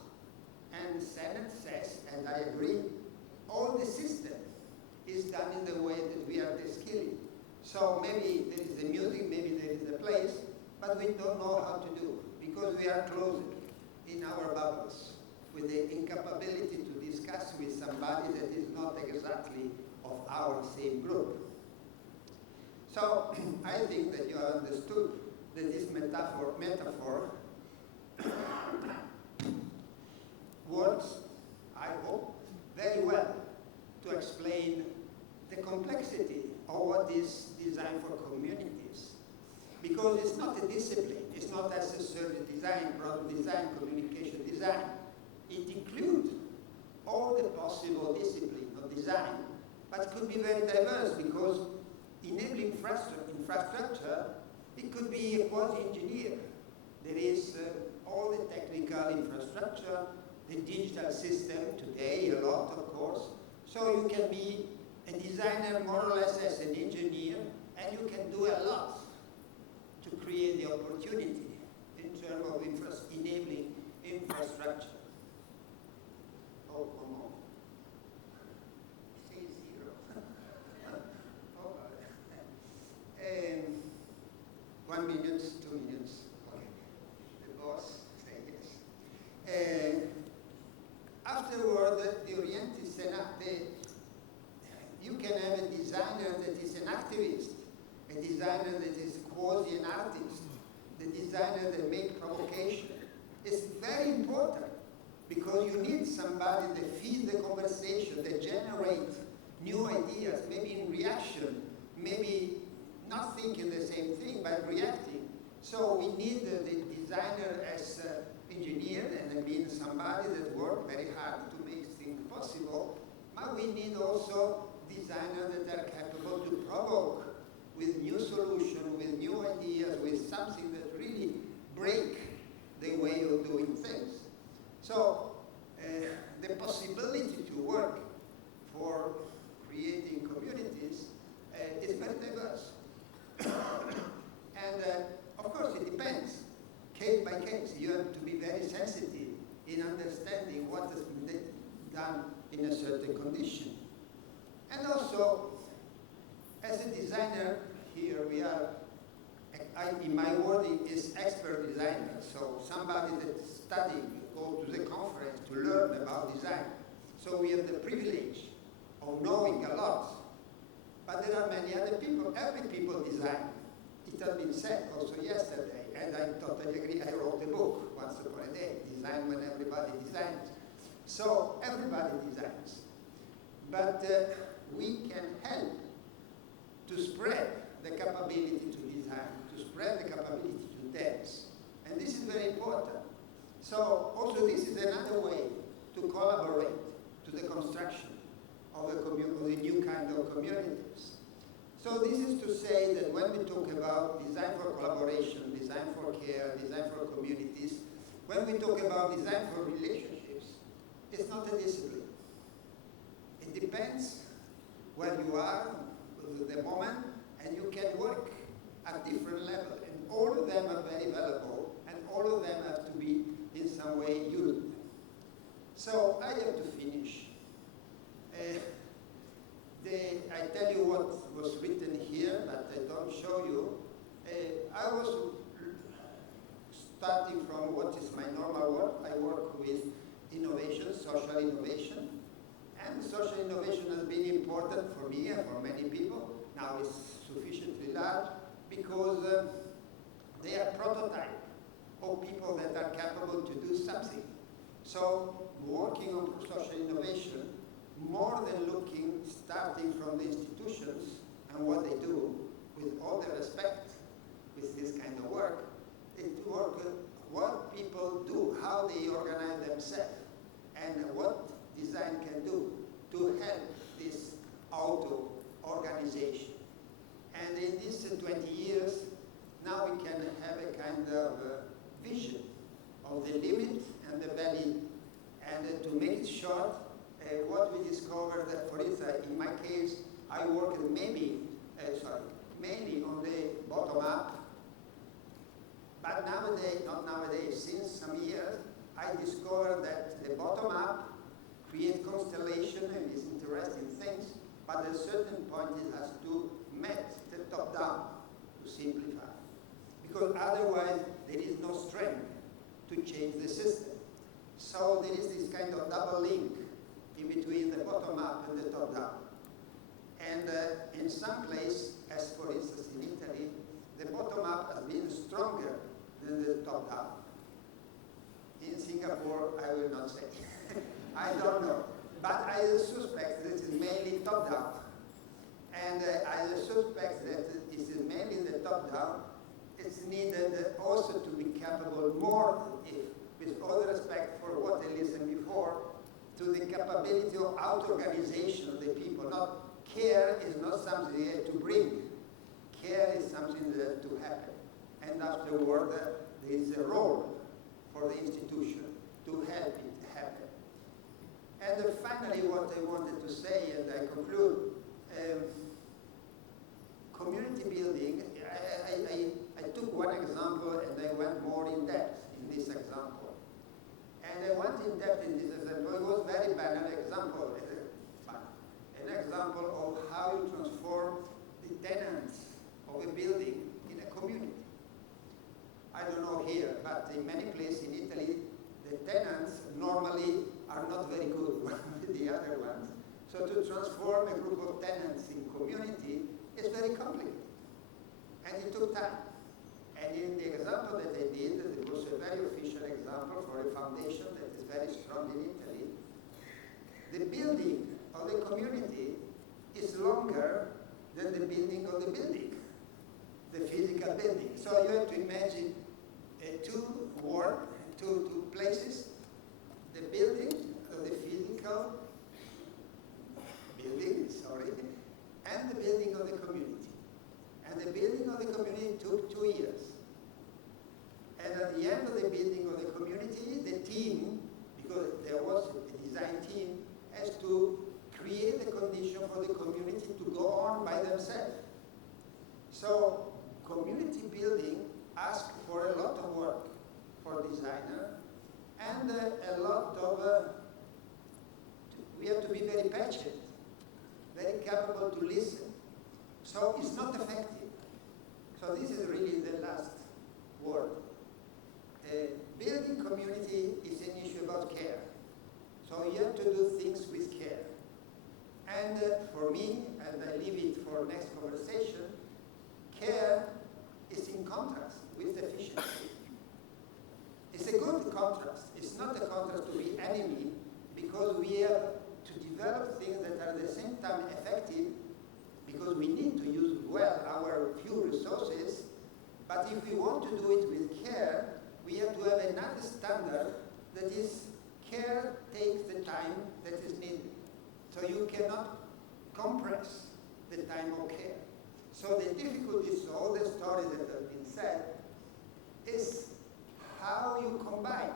And Seddon says, and I agree, all the system is done in the way that we are de-skilling. So maybe there is the music, maybe there is the place, but we don't know how to do because we are closed in our bubbles with the incapability to discuss with somebody that is not exactly of our same group. So I think that you have understood that this metaphor works, I hope, very well to explain the complexity of what is design for communities. Because it's not a discipline, it's not accessory design, product design, communication design. It includes all the possible disciplines of design, but it could be very diverse because enabling infrastructure, it could be a quasi-engineer. There is all the technical infrastructure, the digital system, today a lot of course. So you can be a designer more or less as an engineer, and you can do a lot to create the opportunity in terms of enabling infrastructure. Oh, come on. Say zero. Oh, 1 minute, 2 minutes. Okay. The boss say yes. Afterward, the oriented you can have a designer that is an activist, a designer that is quasi an artist, the designer that makes provocation. It's very important because you need somebody that feeds the conversation, that generates new ideas, maybe in reaction, maybe not thinking the same thing, but reacting. So we need the designer as engineer, and I mean somebody that works very hard to make things possible, but we need also designers that are capable to provoke with new solutions, with new ideas, with something that really break the way of doing things. So the possibility to work for creating communities is very diverse. And of course it depends, case by case. You have to be very sensitive in understanding what has been done in a certain condition. And also, as a designer, here we are, in my wording is expert designer, so somebody that studies, go to the conference to learn about design. So we have the privilege of knowing a lot. But there are many other people, every people design. It has been said also yesterday, and I totally agree. I wrote a book, Once Upon a Day, Design When Everybody Designs. So everybody designs. But we can help to spread the capability to design, to spread the capability to dance. And this is very important. So also this is another way to collaborate to the construction of the new kind of communities. So this is to say that when we talk about design for collaboration, design for care, design for communities, when we talk about design for relationships, it's not a discipline. It depends where you are at the moment, and you can work at different levels. And all of them are very valuable, and all of them have to be in some way used. So I have to finish. I tell you what was written here, but I don't show you. I was starting from what is my normal work. I work with innovation, social innovation. And social innovation has been important for me and for many people. Now it's sufficiently large because they are prototype of people that are capable to do something. So working on social innovation, more than looking, starting from the institutions and what they do, with all the respect with this kind of work, it work what people do, how they organize themselves, and what design can do to help this auto-organization. And in these 20 years, now we can have a kind of vision of the limit and the valley. And to make it short, what we discovered, that, for instance, in my case, I worked mainly on the bottom up. But nowadays, not nowadays, since some years, I discovered that the bottom up create constellation and these interesting things, but at a certain point it has to match the top down to simplify. Because otherwise there is no strength to change the system. So there is this kind of double link in between the bottom up and the top down. And in some place, as for instance in Italy, the bottom up has been stronger than the top down. In Singapore, I will not say. I don't know. But I suspect that it is mainly top down. And I suspect that it is mainly the top down. It's needed also to be capable more, with all respect for what I listened before, to the capability of auto-organization of the people. Not care is not something they have to bring. care is something that to happen. And afterward, there is a role for the institution to help it happen. And finally, what I wanted to say, and I conclude, community building, I took one example and I went more in depth in this example. And I went in depth in this example. It was a very banal example. An example of how you transform the tenants of a building in a community. I don't know here, but in many places in Italy, the tenants normally are not very good with the other ones. So to transform a group of tenants in community is very complicated. And it took time. And in the example that I did, it was a very official example for a foundation that is very strong in Italy. The building of the community is longer than the building of the building, the physical building. So you have to imagine two places, the building of the physical building, and the building of the community. And the building of the community took 2 years. And at the end of the building of the community, the team, because there was a design team, has to create the condition for the community to go on by themselves. So community building asks for a lot of work for designer and a lot of, we have to be very patient, very capable to listen. So it's not effective. So this is really the last word. Building community is an issue about care. So you have to do things with care. And for me, and I leave it for next conversation, care is in contrast with efficiency. It's a good contrast. It's not a contrast to be enemy, because we have to develop things that are at the same time effective, because we need to use well our few resources. But if we want to do it with care, we have to have another standard that is care takes the time that is needed. So you cannot compress the time of care. So the difficulties, all the stories that have been said, is how you combine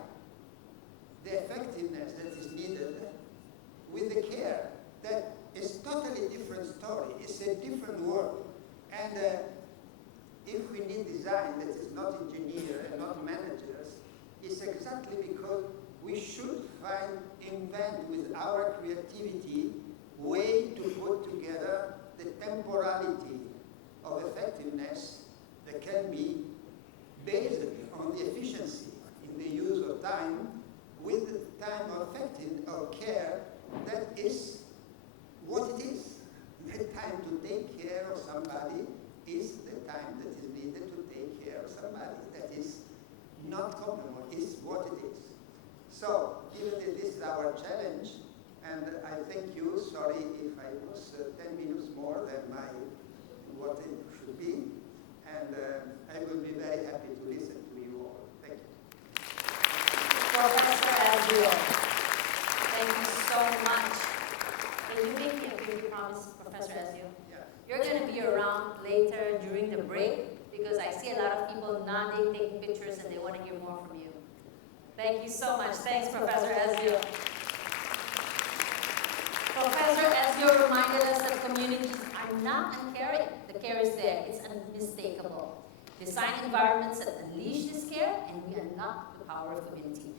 the effectiveness that is needed with the care. That is totally different story. It's a different world. And if we need design that is not engineers and not managers, it's exactly because we should invent with our creativity way to put together the temporality of effectiveness that can be based on the efficiency in the use of time with the time of care that is what it is. The time to take care of somebody is the time that is needed to take care of somebody. That is not comparable, it's what it is. So, given that this is our challenge, and I thank you, sorry if I was 10 minutes more than what it should be, and I will be very happy to listen to you all. Thank you. Professor Ezio, thank you so much. Can you make me a big promise, Professor Ezio? Yeah. You're going to be around later during the break, because I see a lot of people nodding, taking pictures, and they want to hear more from you. Thank you so much. Thanks, Professor Ezio. Professor Ezio reminded us that communities are not uncaring. The care is there. It's unmistakable. Design environments that unleash this care, and we unlock the power of community.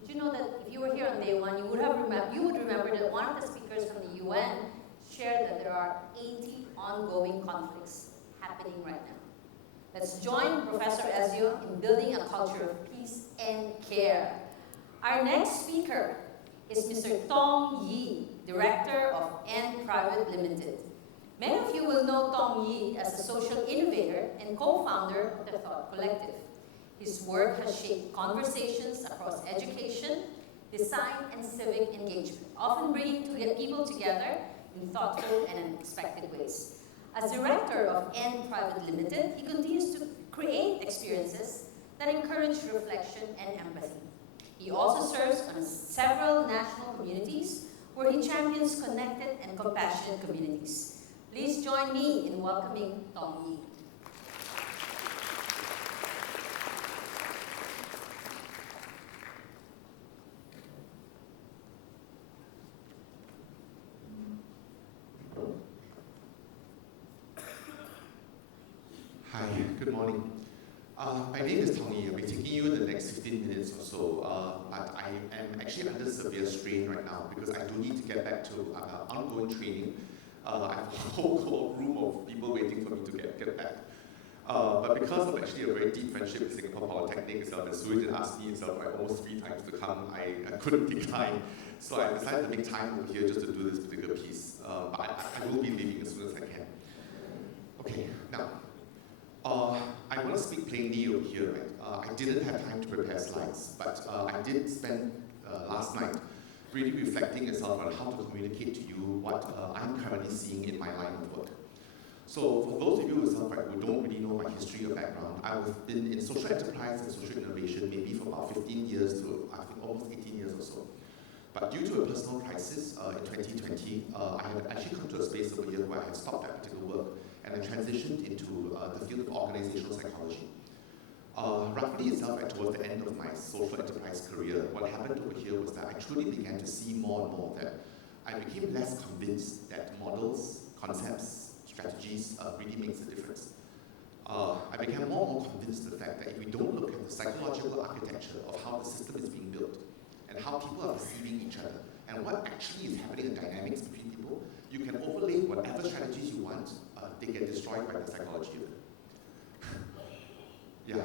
Did you know that if you were here on day one, you would remember that one of the speakers from the UN shared that there are 80 ongoing conflicts happening right now. Let's join Professor Ezio in building a culture of peace and care. Our next speaker is Mr. Tong Yi, Director of N Private Limited. Many of you will know Tong Yi as a social innovator and co-founder of the Thought Collective. His work has shaped conversations across education, design, and civic engagement, often bringing people together in thoughtful and unexpected ways. As director of N Private Limited, he continues to create experiences that encourage reflection and empathy. He also serves on several national communities where he champions connected and compassionate communities. Please join me in welcoming Tong Yi. morning. My name is Tony. I'll be taking you the next 15 minutes or so, but I am actually under severe strain right now because I do need to get back to ongoing training. I have a whole room of people waiting for me to get back. But because of actually a very deep friendship with Singapore Polytechnic itself, and Sue did ask me itself like almost 3 times to come, I couldn't decline. So I decided to make time over here just to do this particular piece. But I will be leaving as soon as I can. Okay, now, I want to speak plainly over here, right? I didn't have time to prepare slides, but I did spend last night really reflecting itself on how to communicate to you what I'm currently seeing in my line of work. So for those of you who don't really know my history or background, I've been in social enterprise and social innovation maybe for about 15 years to I think almost 18 years or so. But due to a personal crisis in 2020, I have actually come to a space over here where I have stopped that particular work and I transitioned into the field of organizational psychology. Roughly itself, towards the end of my social enterprise career, what happened over here was that I truly began to see more and more that I became less convinced that models, concepts, strategies really makes a difference. I became more and more convinced of the fact that if we don't look at the psychological architecture of how the system is being built and how people are perceiving each other and what actually is happening in dynamics between people, you can overlay whatever strategies you want, they get destroyed by the psychology of it. Yeah.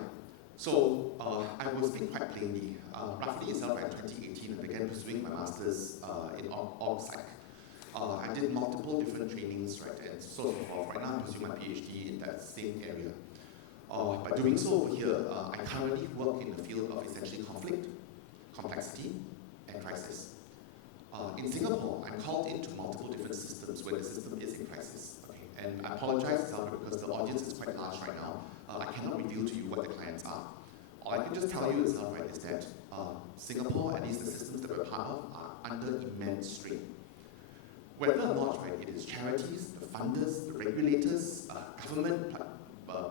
So I will speak quite plainly. Roughly itself in 2018, I began pursuing my master's in org psych. I did multiple different trainings, right, and so forth. Right now, I'm pursuing my PhD in that same area. By doing so over here, I currently work in the field of essentially conflict, complexity, and crisis. In Singapore, I'm called into multiple different systems where the system is in crisis. Okay? And I apologize because the audience is quite large right now. I cannot reveal to you what the clients are. All I can just tell you is that Singapore, at least the systems that we're part of, are under immense strain. Whether or not, right, it is charities, the funders, the regulators, government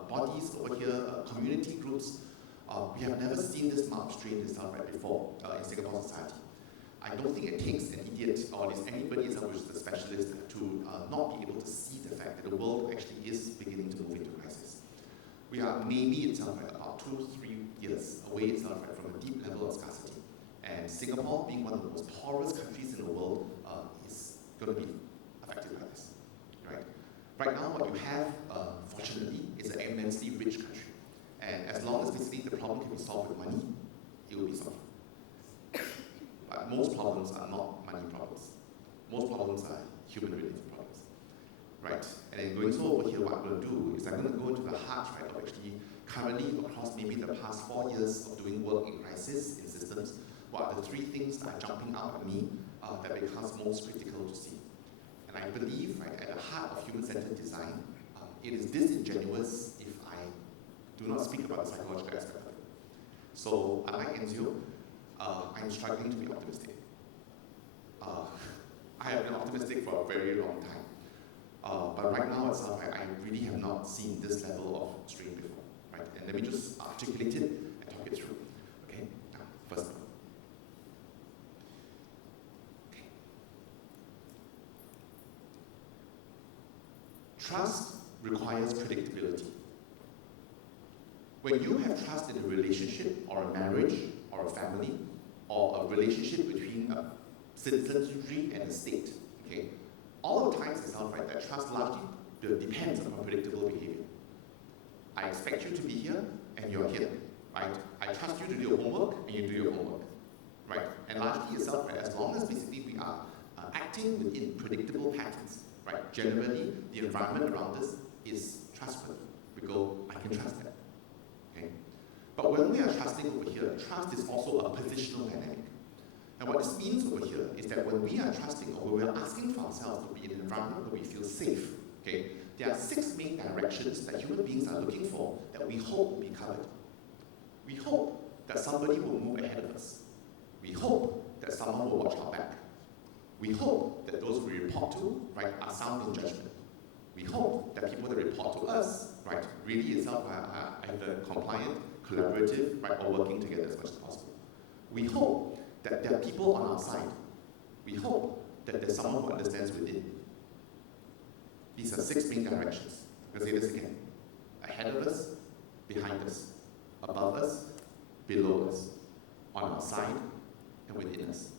bodies over here, community groups, we have never seen this marked strain itself right before in Singapore society. I don't think it takes an idiot or anybody who is a specialist to not be able to see the fact that the world actually is beginning to move into crisis. We are maybe itself right, about 2 to 3 years away itself right, from a deep level of scarcity. And Singapore, being one of the most porous countries in the world, is going to be affected by this. Right? Right now, what you have, fortunately, is an immensely rich country. And as long as basically the problem can be solved with money, it will be solved. But most problems are not money problems. Most problems are human-related problems. Right? And in going so over here, what I'm going to do is I'm going to go into the heart, right, of actually currently across maybe the past 4 years of doing work in crisis, in systems, what are the 3 things that are jumping out at me that becomes most critical to see. And I believe, right, at the heart of human-centered design, it is disingenuous if I do not speak about the psychological aspect of it. So, unlike Enzio, I'm struggling to be optimistic. I have been optimistic for a very long time. But right now itself, I really have not seen this level of strain before. Right? And let me just articulate it and talk it through. Okay? Now, first of all. Okay. Trust requires predictability. When you have trust in a relationship or a marriage or a family or a relationship between a citizenry and a state, okay, all the times itself, right, that trust largely depends on predictable behavior. I expect you to be here and you're here, right? I trust you to do your homework and you do your homework, right? And largely itself, right, as long as basically we are acting within predictable patterns, right? Generally, the environment around us is trustworthy. We go, I can trust that. Okay? But when we are trusting over here, trust is also a positional dynamic. And what this means over here is that when we are trusting or when we are asking for ourselves to be in an environment where we feel safe, okay, there are 6 main directions that human beings are looking for that we hope will be covered. We hope that somebody will move ahead of us. We hope that someone will watch our back. We hope that those we report to, right, are sound in judgment. We hope that people that report to us, right, really itself are either compliant, collaborative, right, or working together as much as possible. We hope that there are people on our side. We hope that there's someone who understands within. These are 6 main directions. I'm going to say this again. Ahead of us, behind us, above us, below us, on our side, and within us.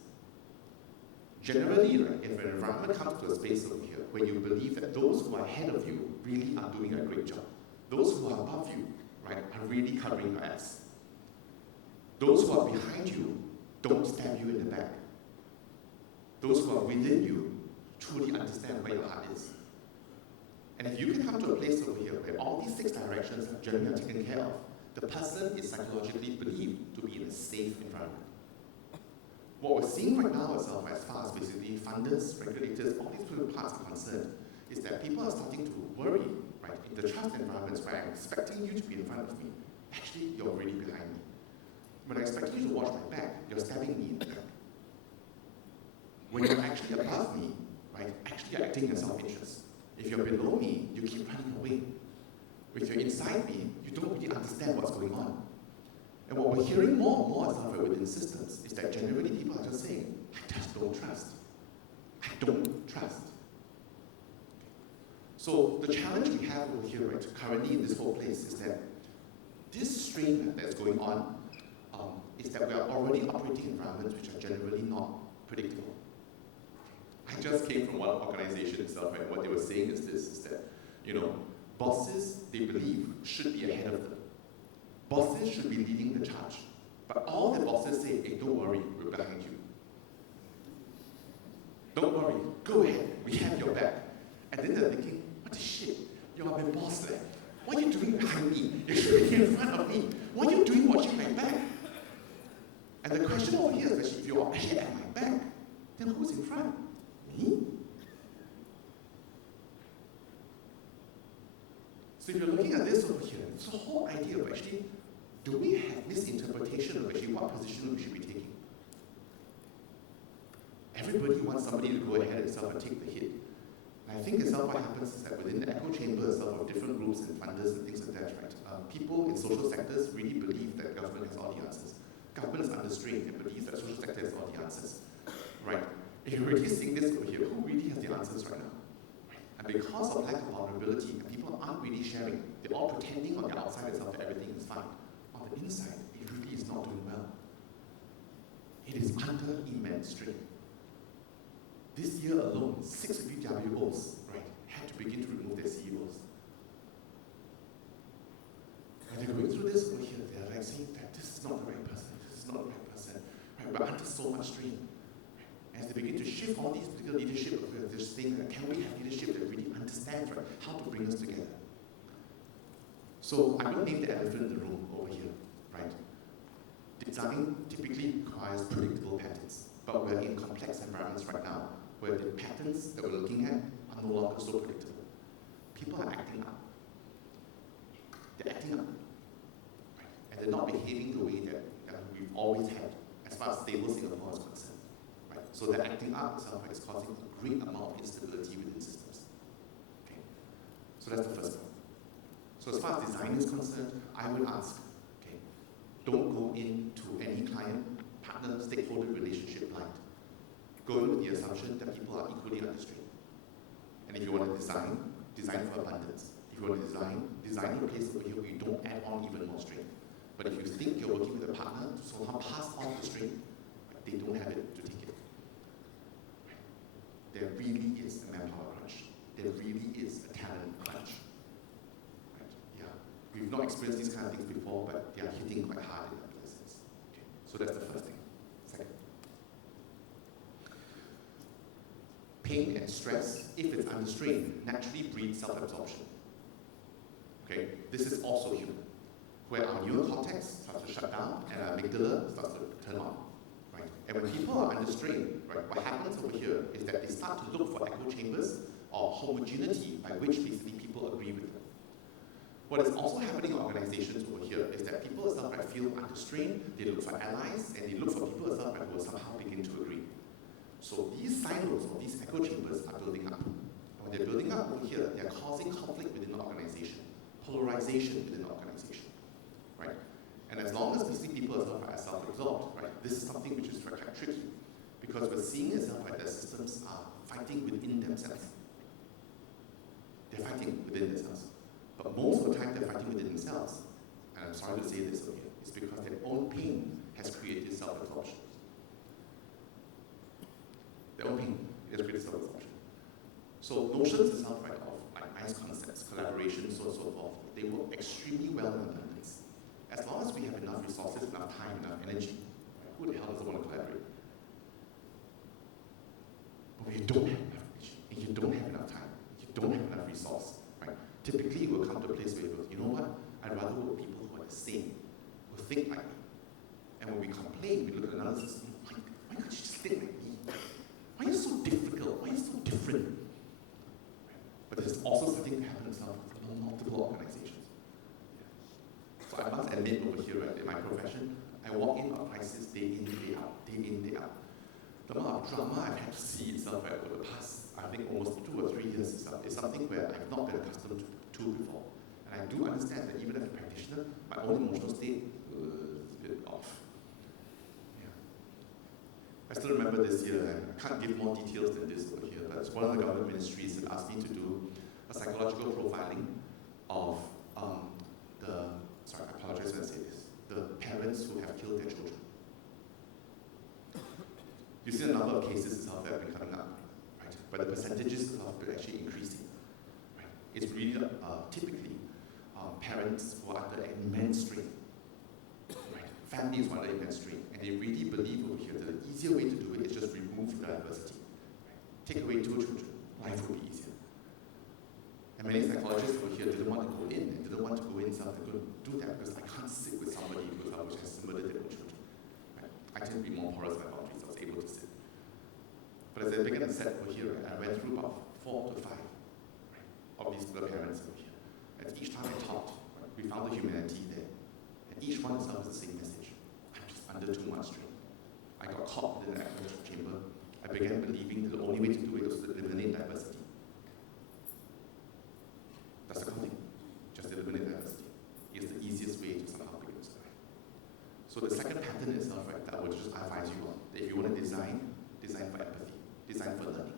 Generally, right, if an environment comes to a space over here where you believe that those who are ahead of you really are doing a great job, those who are above you, right, are really covering your ass. Those who are behind you don't stab you in the back. Those who are within you truly understand where your heart is. And if you can come to a place over here where all these 6 directions generally are taken care of, the person is psychologically believed to be in a safe environment. What we're seeing right now itself, as far as basically funders, regulators, all these different parts are concerned, is that people are starting to worry, right, in the trust environments where I'm expecting you to be in front of me, actually you're already behind me. When I'm expecting you to watch my back, you're stabbing me in the back. When you're actually above me, right, actually you're acting in self-interest. If you're below me, you keep running away. If you're inside me, you don't really understand what's going on. And what we're hearing more and more as well within systems is that generally people are just saying, I just don't trust. I don't trust. So the challenge we have over here, right, currently in this whole place is that this strain that's going on is that we are already operating environments which are generally not predictable. I just came from one organization itself, right? What they were saying is this, is that, you know, bosses, they believe, should be ahead of them. Bosses should be leading the charge. But all the bosses say, hey, don't worry, we're behind you. Don't worry, go ahead, we have your back. And then they're thinking, what the shit? You're my boss there. What are you doing behind me? You should be in front of me. What are you doing watching my back? And the question over here is, actually, if you're ahead at my back, then who's in front? Me? So if you're looking at this over here, it's the whole idea of actually, do we have misinterpretation of actually what position we should be taking? Everybody wants somebody to go ahead itself and take the hit. And I think itself what happens is that within the echo chamber itself of different groups and funders and things like that, right? People in social sectors really believe that government has all the answers. Government is under strain and believes that social sector has all the answers, right? If you're already seeing this over here, who really has the answers right now? And because of lack of vulnerability, and people aren't really sharing, they're all pretending on the outside itself that everything is fine. On the inside, it really is not doing well. It is under immense strain. This year alone, 6 VWOs, right, had to begin to remove their CEOs. And they're going through this over here, they're like saying that this is not the right person, this is not the right person, right? We're under so much strain. As they begin to shift all these particular leadership, they're saying that can we have leadership that really understands, right, how to bring us together? So I'm going to name the elephant in the room over here, right? Design typically requires predictable patterns, but we're in complex environments right now where the patterns that we're looking at are no longer so predictable. People are acting up. They're acting up, right? And they're not behaving the way that we've always had as far as stable Singapore is concerned. So the acting up itself is causing a great amount of instability within systems. Okay? So that's the first one. So as far as design is concerned, I would ask, okay, don't go into any client, partner, stakeholder relationship blind. Go in with the assumption that people are equally under strain. And if you want to design, design for abundance. If you want to design in a place over here where you don't add on even more strain. But if you think you're working with a partner to somehow pass on the strain, they don't have it to take it. There really is a manpower crunch. There really is a talent crunch. Right? Yeah. We've not experienced these kind of things before, but they are hitting quite hard in other places. Okay. So that's the first thing. Second. Pain and stress, if it's under strain, naturally breeds self-absorption. Okay? This is also human. Where our neural cortex starts to shut down and our amygdala starts to turn on. And when people are under strain, right, what happens over here is that they start to look for echo chambers or homogeneity by which basically people agree with them. What is also happening in organizations over here is that people itself right, feel under strain, they look for allies, and they look for people itself right, who will somehow begin to agree. So these silos or these echo chambers are building up. And when they're building up over here, they're causing conflict within the organization, polarization within the organization, right? And as long as these people are self-absorbed, right, this is something which is quite tricky because we're seeing as well, right, that systems are fighting within themselves. They're fighting within themselves. But most of the time they're fighting within themselves and I'm sorry to say this over here, is because their own pain has created self-absorption. Their own pain has created self-absorption. So notions itself, right, of like nice concepts, collaboration, so on and so forth, they work extremely well in abundance. As long as we have enough resources, enough time, enough energy, right, who the hell doesn't want to collaborate? But when you don't have enough energy, and you don't have enough time, you don't have enough resource, right? Typically, we'll come to a place where you go, you know what? I'd rather work with people who are the same, who think like me. And when we complain, we look at another system, why can't you just think like me? Why are you so difficult? Why are you so different? Right? But there's also something that happens now for multiple organizations. So I must admit over here, right, in my profession, I walk in a crisis day in, day out, day in, day out. The amount of drama I've had to see itself right, over the past, I think, almost 2 or 3 years itself, is something where I've not been accustomed to before. And I do understand that even as a practitioner, my own emotional state is a bit off. Yeah. I still remember this year, and I can't give more details than this over here, but it's one of the government ministries that asked me to do a psychological profiling of sorry, I apologize when I say this, the parents who have killed their children. You see a number of cases that have been coming up, right? But the percentages have been actually increasing. Right? It's really typically parents who are under immense strain, right? Families who are under immense strain, and they really believe over here that the easier way to do it is just remove the diversity. Right? Take away 2 children, life will be easier. And many psychologists over here didn't want to go in, and didn't want to go in and go do that because I can't sit with somebody who has murdered their own children. Right? I tend to be more porous with my boundaries, I was able to sit. But as I began to set over here, I went through about 4 to 5 right, of these parents over here. And each time I talked, right, we found the humanity there. And each one itself is the same message. I'm just under too much strain. I got caught within that echo chamber. I began believing that the only way to do it was to eliminate diversity. That's the cool thing. Just eliminate diversity. It's the easiest way to somehow bring it right. So the second pattern itself, right, that I would just advise you on, that if you want to design for empathy, design for learning.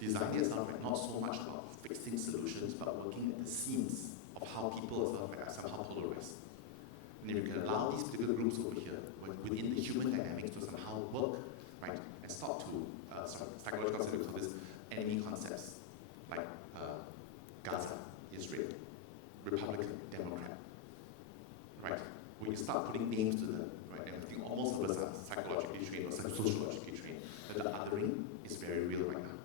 Design itself, right, not so much about fixing solutions, but working at the seams of how people itself are somehow polarized. And if you can allow these particular groups over here, within the human dynamics, to somehow work, right, and start to, psychological concepts, we call this enemy concepts, like Gaza, Israel, Republican, Democrat, right? When you start putting names to them, right, and I think almost of us are psychologically trained or sociologically trained, that the othering is very real right now.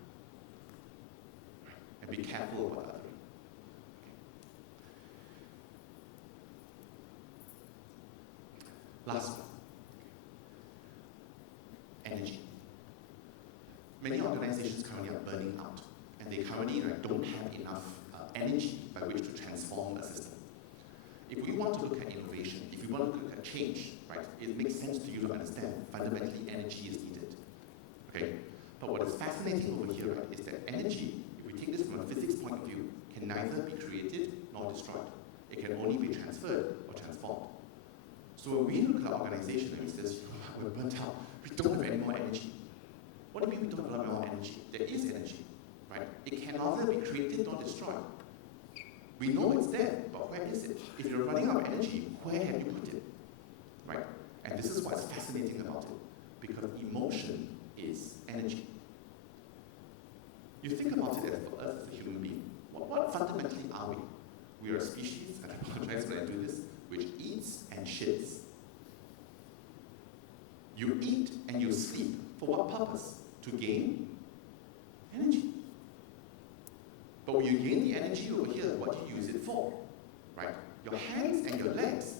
Right? And be careful about othering. Last one. Energy. Many organizations currently are burning out, and they currently don't have enough energy by which to transform a system. If we want to look at innovation, if we want to look at change, right, it makes sense to you to understand fundamentally energy is needed. Okay? But what is fascinating over here, right, is that energy, if we take this from a physics point of view, can neither be created nor destroyed. It can only be transferred or transformed. So when we look at our organization and we say, we're burnt out, we don't have any more energy. What do you mean we don't have any more energy? There is energy, right? It can neither be created nor destroyed. We know it's there, but where is it? If you're running out of energy, where have you put it? Right? And this is what's fascinating about it, because emotion is energy. You think about it as for us as a human being. What fundamentally are we? We are a species, and I apologize when I do this, which eats and shits. You eat and you sleep. For what purpose? To gain energy. But when you gain the energy over here, what do you use it for? Right? Your hands and your legs,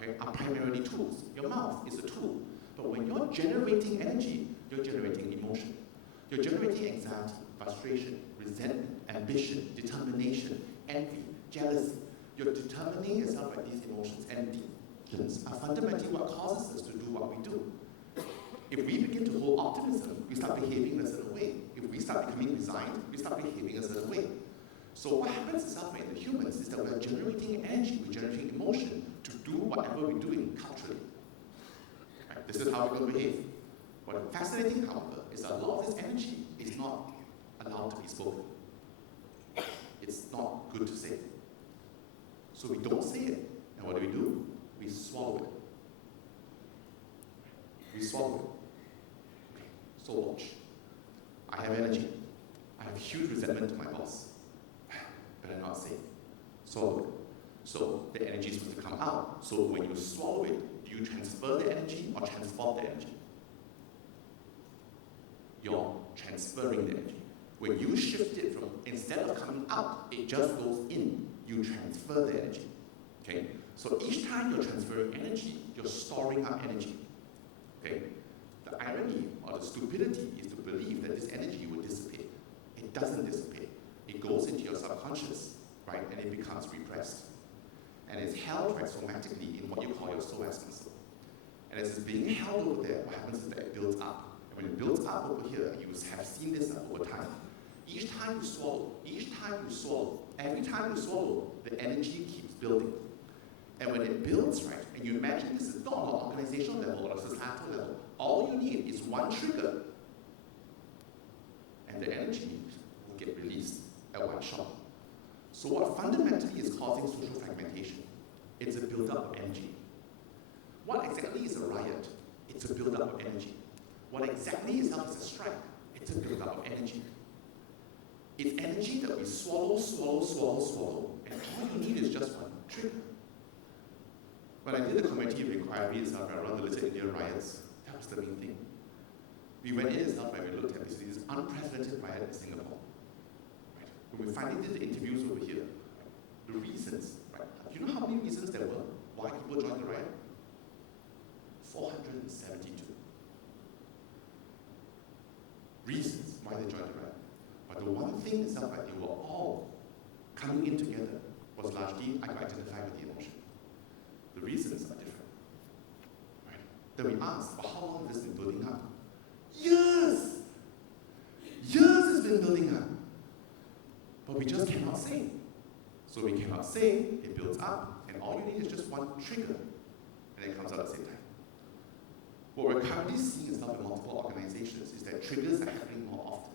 okay, are primarily tools. Your mouth is a tool. But when you're generating energy, you're generating emotion. You're generating anxiety, frustration, resentment, ambition, determination, envy, jealousy. You're determining yourself by these emotions, and these are fundamentally what causes us to do what we do. If we begin to hold optimism, we start behaving in a certain way. If we start becoming resigned, we start behaving in a certain way. So what happens itself in the humans is that we're generating energy, we're generating emotion to do whatever we're doing culturally. Right? This is how we're going to behave. What's fascinating, however, is that a lot of this energy is not allowed to be spoken. It's not good to say. So we don't say it. And what do? We swallow it. We swallow it. Okay, so watch. I have energy. I have huge resentment to my boss. Better not say. Swallow it. So the energy is supposed to come out. So when you swallow it, do you transfer the energy or transform the energy? You're transferring the energy. When you shift it from, instead of coming out, it just goes in. You transfer the energy. Okay? So each time you're transferring energy, you're storing up energy. Okay? The irony or the stupidity is to believe that this energy will dissipate. It doesn't dissipate. It goes into your subconscious, right? And it becomes repressed. And it's held transformatically in what you call your psoas muscle. And as it's being held over there, what happens is that it builds up. And when it builds up over here, you have seen this over time. Each time you swallow, every time you swallow, the energy keeps building. And when it builds, right, and you imagine this is not on an organizational level or a societal level, all you need is one trigger, and the energy will get released at one shot. So what fundamentally is causing social fragmentation? It's a buildup of energy. What exactly is a riot? It's a buildup of energy. What exactly is a strike? It's a buildup of energy. It's energy that we swallow, and all you need is just one trigger. When I did the community of inquiry itself around the Little India riots, that was the main thing. We went in itself and we looked at this unprecedented riot in Singapore. Right? When we finally did the interviews over here, right? The reasons, right? Do you know how many reasons there were why people joined the riot? 472 reasons why they joined the riot. But the one thing itself that they were all coming in together was largely, I could identify with the emotion. The reasons are different. Right? Then we asked, well, how long has this been building up? Years! Years has been building up. But we just cannot say. So we cannot say, it builds up, and all you need is just one trigger, and it comes out at the same time. What we're currently seeing in multiple organizations is that triggers are happening more often.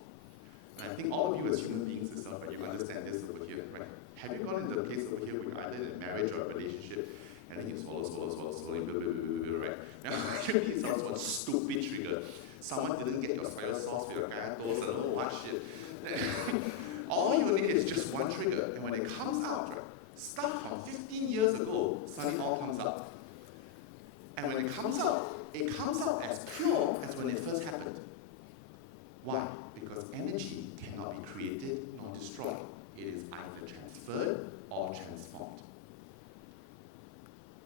And I think all of you as human beings and stuff, right, you understand this over here, right? Have you gone into a place over here where you're either in a marriage or a relationship, and then you swallow, right? Now, actually, it sounds one stupid trigger. Someone didn't get your soy sauce for your gatos and oh, what shit. All you need is just one trigger, and when it comes out, right, stuff from 15 years ago suddenly all comes out. And when it comes out as pure as when it first happened. Why? Because energy cannot be created nor destroyed. It is either transferred or transformed.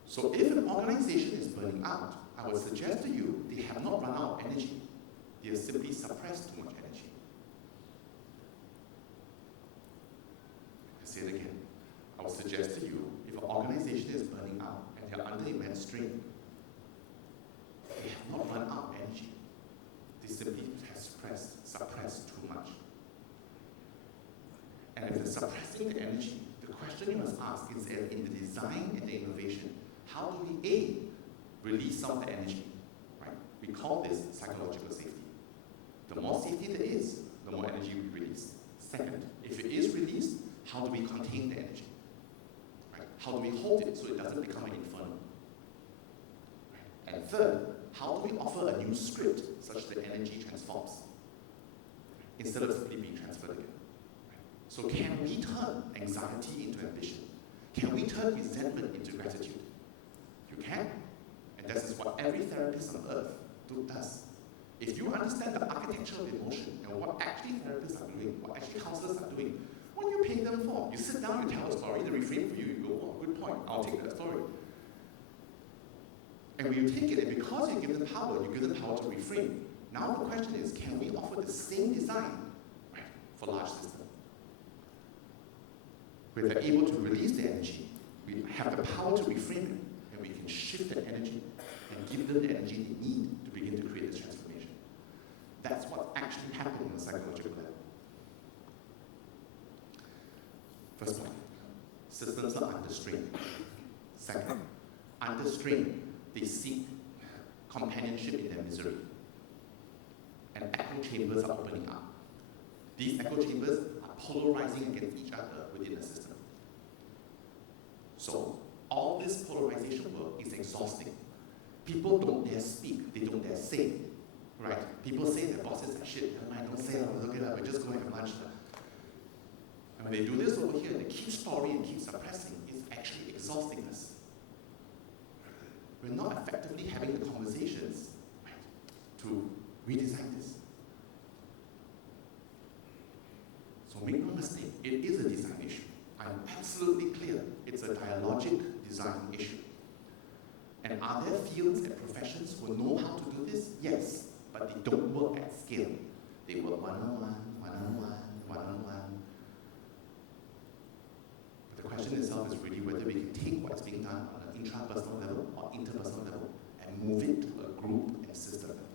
So if an organization is burning out, I would suggest to you they have not run out of energy. They have simply suppressed too much energy. I say it again. I would suggest to you, if an organization is burning out and they are under immense strain, they have not run out of energy. They simply have suppressed too much. And if they're suppressing the energy, the question you must ask is that in the design and the innovation, how do we A, release some of the energy, right? We call this psychological safety. The more safety there is, the more energy we release. Second, if it is released, how do we contain the energy? Right? How do we hold it so it doesn't become an inferno? Right? And third, how do we offer a new script such that energy transforms instead of simply being transferred again? Right? So can we turn anxiety into ambition? Can we turn resentment into gratitude? You can. And this is what every therapist on earth does. If you understand the architecture of emotion and what actually therapists are doing, what actually counselors are doing, what are you paying them for? You sit down, you tell a story, they reframe for you, you go, oh, good point, I'll take that story. And when you take it, and because you give them power, you give them power to reframe. Now the question is, can we offer the same design, right, for large systems? Where they're able to release the energy, we have the power to reframe it, and we can shift the energy and give them the energy they need to begin to create this transformation. That's what's actually happening on the psychological level. First point, systems are under strain. Second, under strain, they seek companionship in their misery. And echo chambers are opening up. These echo chambers are polarizing against each other within the system. So, all this polarization work is exhausting. People don't dare speak, they don't dare say, right? People say their bosses are shit, never mind, don't say it, look it up, we're just going to have lunch. And when they do this over here, they keep story and keep suppressing, it's actually exhausting us. We're not effectively having the conversations, right, to redesign this. So make no mistake, it is a design issue. I'm absolutely clear it's a dialogic design issue. And are there fields and professions who know how to do this? Yes, but they don't work at scale. They work one-on-one, one-on-one, one-on-one. But the question itself is really whether we can take what's being done on an intrapersonal level or interpersonal level and move it to a group and system level.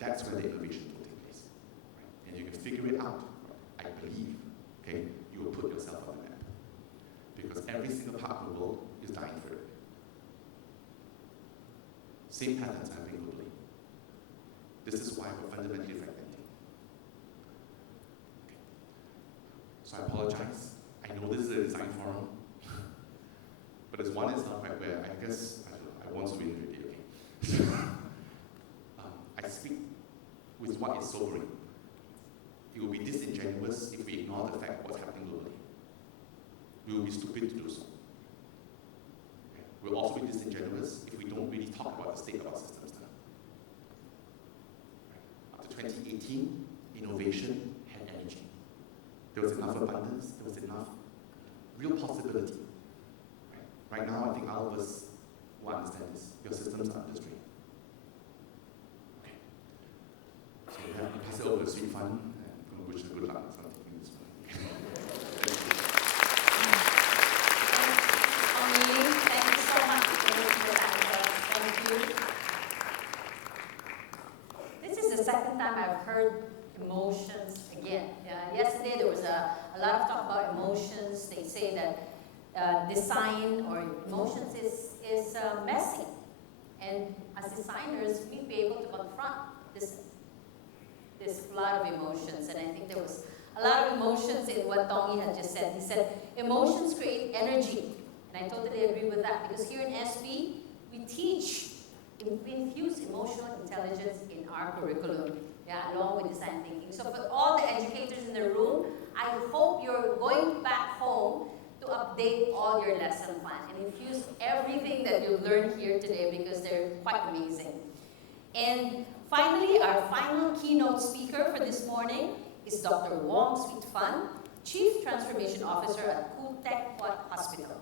That's where the innovation will take place. And you can figure it out, I believe, okay, you will put yourself on the map. Because every single part of the world is dying for it. Same patterns happening globally. This is why we're fundamentally fragmenting. Okay. So I apologize. I know this is a design forum, but there's one instance right where I guess, I won't win really, okay? I speak with what is sobering. It will be disingenuous if we ignore the fact of what's happening globally. We will be stupid to do so. Okay. We'll also be disingenuous if we don't really talk about the state of our systems now. Right. After 2018, innovation had energy. There was enough abundance, there was enough real possibility. Right now, I think all of us will understand this. Your systems are under strain. Okay. So we have to pass it over to Sweet Fun. I'm going to wish you good luck. So I'm taking this one. Thank you so much for taking the time with us. Thank you. This is the second time I've heard emotions again. Yesterday there was a lot of talk about emotions. They say that design or emotions is messy. And as designers, we need to be able to confront this flood of emotions. And I think there was a lot of emotions in what Tongi had just said. He said, emotions create energy. And I totally agree with that, because here in SP, we teach, we infuse emotional intelligence in our curriculum, along with design thinking. So for all the educators in the room, I hope you're going back home to update all your lesson plan and infuse everything that you've learned here today, because they're quite amazing. And finally, our final keynote speaker for this morning is Dr. Wong Sweet Fun, Chief Transformation Officer at Kutek Wat Hospital.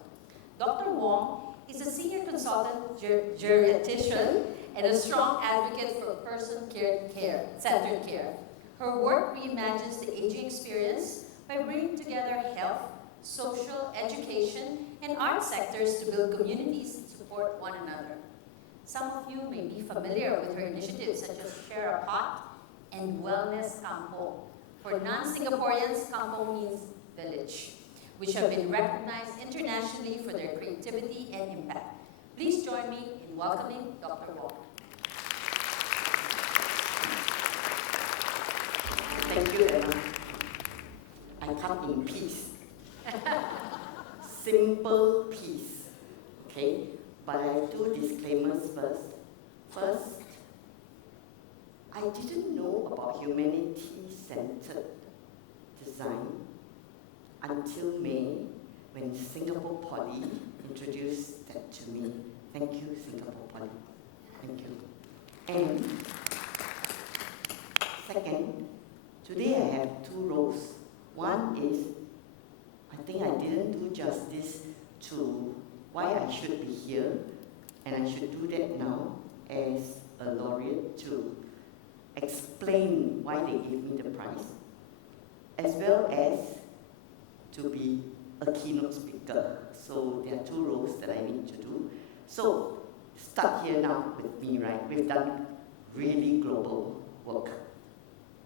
Dr. Wong is a senior consultant geriatrician and a strong advocate for person-centered care. Her work reimagines the aging experience by bringing together health, social, education, and art sectors to build communities and support one another. Some of you may be familiar with her initiatives such as Share a Pot and Wellness Kampong. For non-Singaporeans, Kampong means village, which have been recognized internationally for their creativity and impact. Please join me in welcoming Dr. Wong. Thank you, Emma. I come in peace. Simple peace. Okay? But I do disclaimers first. First, I didn't know about humanity-centered design until May, when Singapore Poly introduced that to me. Thank you, Singapore Poly. Thank you. And second, today I have two roles. One is, I think I didn't do justice to why I should be here, and I should do that now as a laureate to explain why they gave me the prize, as well as to be a keynote speaker. So there are two roles that I need to do. So start here now with me, right? We've done really global work,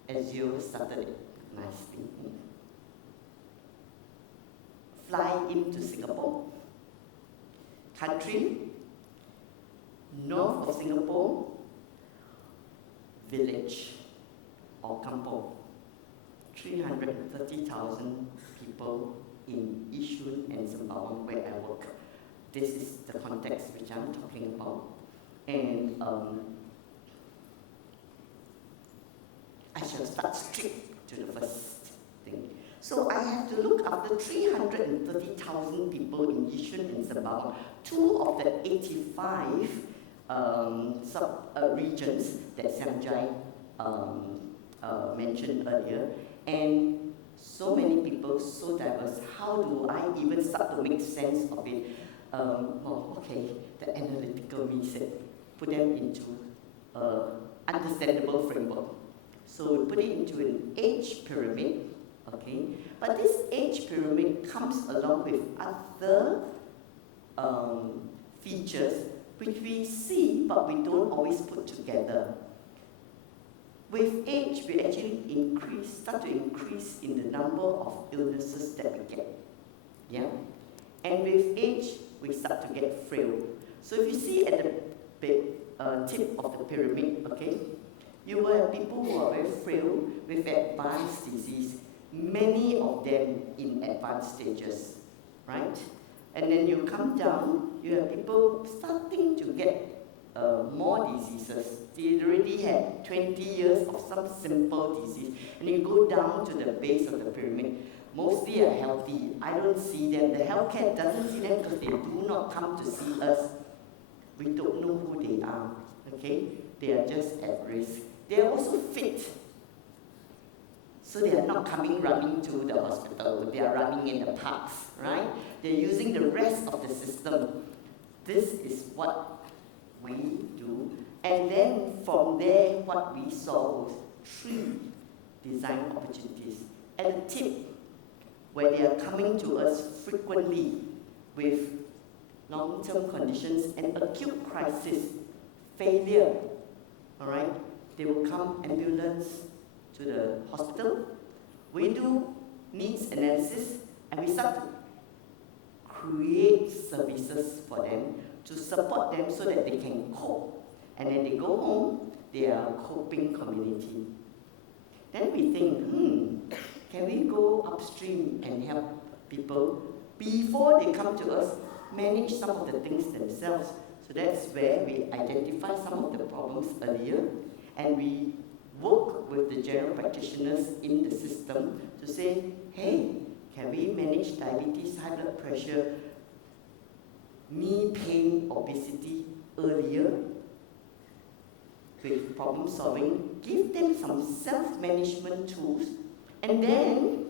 as you started it nicely. Fly into Singapore, country, north of Singapore, village or kampong, 330,000 people in Yishun and Sembawang where I work. This is the context which I'm talking about. And I shall start straight to the first thing. So I have to look after 330,000 people in Yishun and Sembawang, 2 of the 85 sub-regions that Samjai mentioned earlier, and so many people, so diverse. How do I even start to make sense of it? The analytical me said, put them into understandable framework. So we put it into an age pyramid, okay? But this age pyramid comes along with other features which we see but we don't always put together. With age, we actually start to increase in the number of illnesses that we get. Yeah? And with age, we start to get frail. So if you see at the tip of the pyramid, okay, you will have people who are very frail with advanced disease, many of them in advanced stages, right? And then you come down, you have people starting to get more diseases. They already had 20 years of some simple disease, and you go down to the base of the pyramid. Mostly are healthy. I don't see them. The healthcare doesn't see them because they do not come to see us. We don't know who they are, okay? They are just at risk. They are also fit. So they are not coming running to the hospital. They are running in the parks, right? They're using the rest of the system. This is what we do. And then from there, what we saw was 3 design opportunities. At the tip, where they are coming to us frequently with long-term conditions and acute crisis, failure, all right? They will come ambulance to the hospital. We do needs analysis, and we start to create services for them to support them so that they can cope. And then they go home, they are a coping community. Then we think, can we go upstream and help people before they come to us manage some of the things themselves? So that's where we identify some of the problems earlier, and we work with the general practitioners in the system to say, hey, can we manage diabetes, high blood pressure, knee pain, obesity earlier with problem solving, give them some self-management tools, and then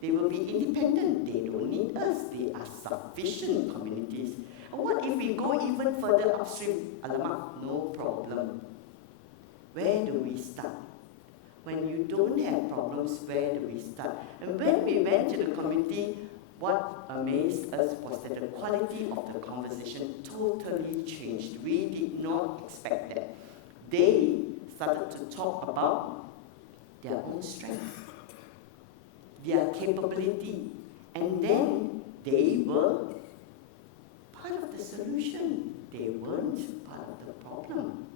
they will be independent. They don't need us. They are sufficient communities. And what if we go even further upstream? Alamak, no problem. Where do we start? When you don't have problems, where do we start? And when we went to the community, what amazed us was that the quality of the conversation totally changed. We did not expect that. They started to talk about their own strength, their capability, and then they were part of the solution. They weren't part of the problem.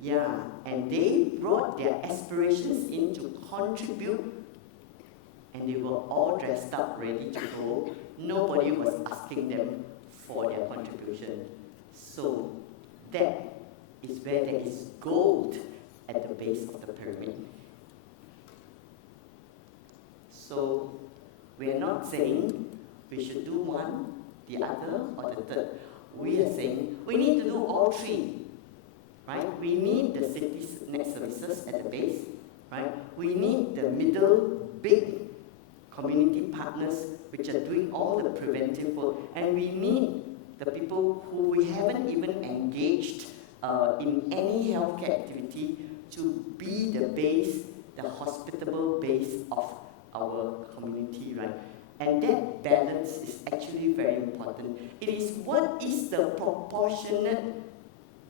Yeah, and they brought their aspirations in to contribute, and they were all dressed up, ready to go. Nobody was asking them for their contribution. So that is where there is gold at the base of the pyramid. So we're not saying we should do one, the other, or the third. We are saying we need to do all 3. Right? We need the safety net services at the base, right? We need the middle big community partners which are doing all the preventive work, and we need the people who we haven't even engaged in any healthcare activity to be the base, the hospitable base of our community, right? And that balance is actually very important. It is what is the proportionate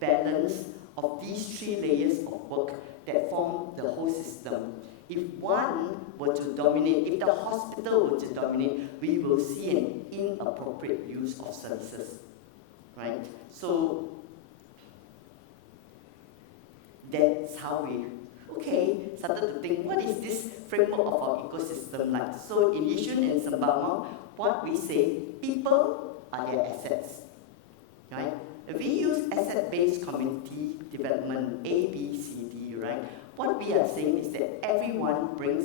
balance of these 3 layers of work that form the whole system. If one were to dominate, if the hospital were to dominate, we will see an inappropriate use of services, right? So that's how we, started to think, what is this framework of our ecosystem like? So in Yishun and Sembawang, what we say, people are their assets, right? If we use asset-based community development, A, B, C, D, right? What we are saying is that everyone brings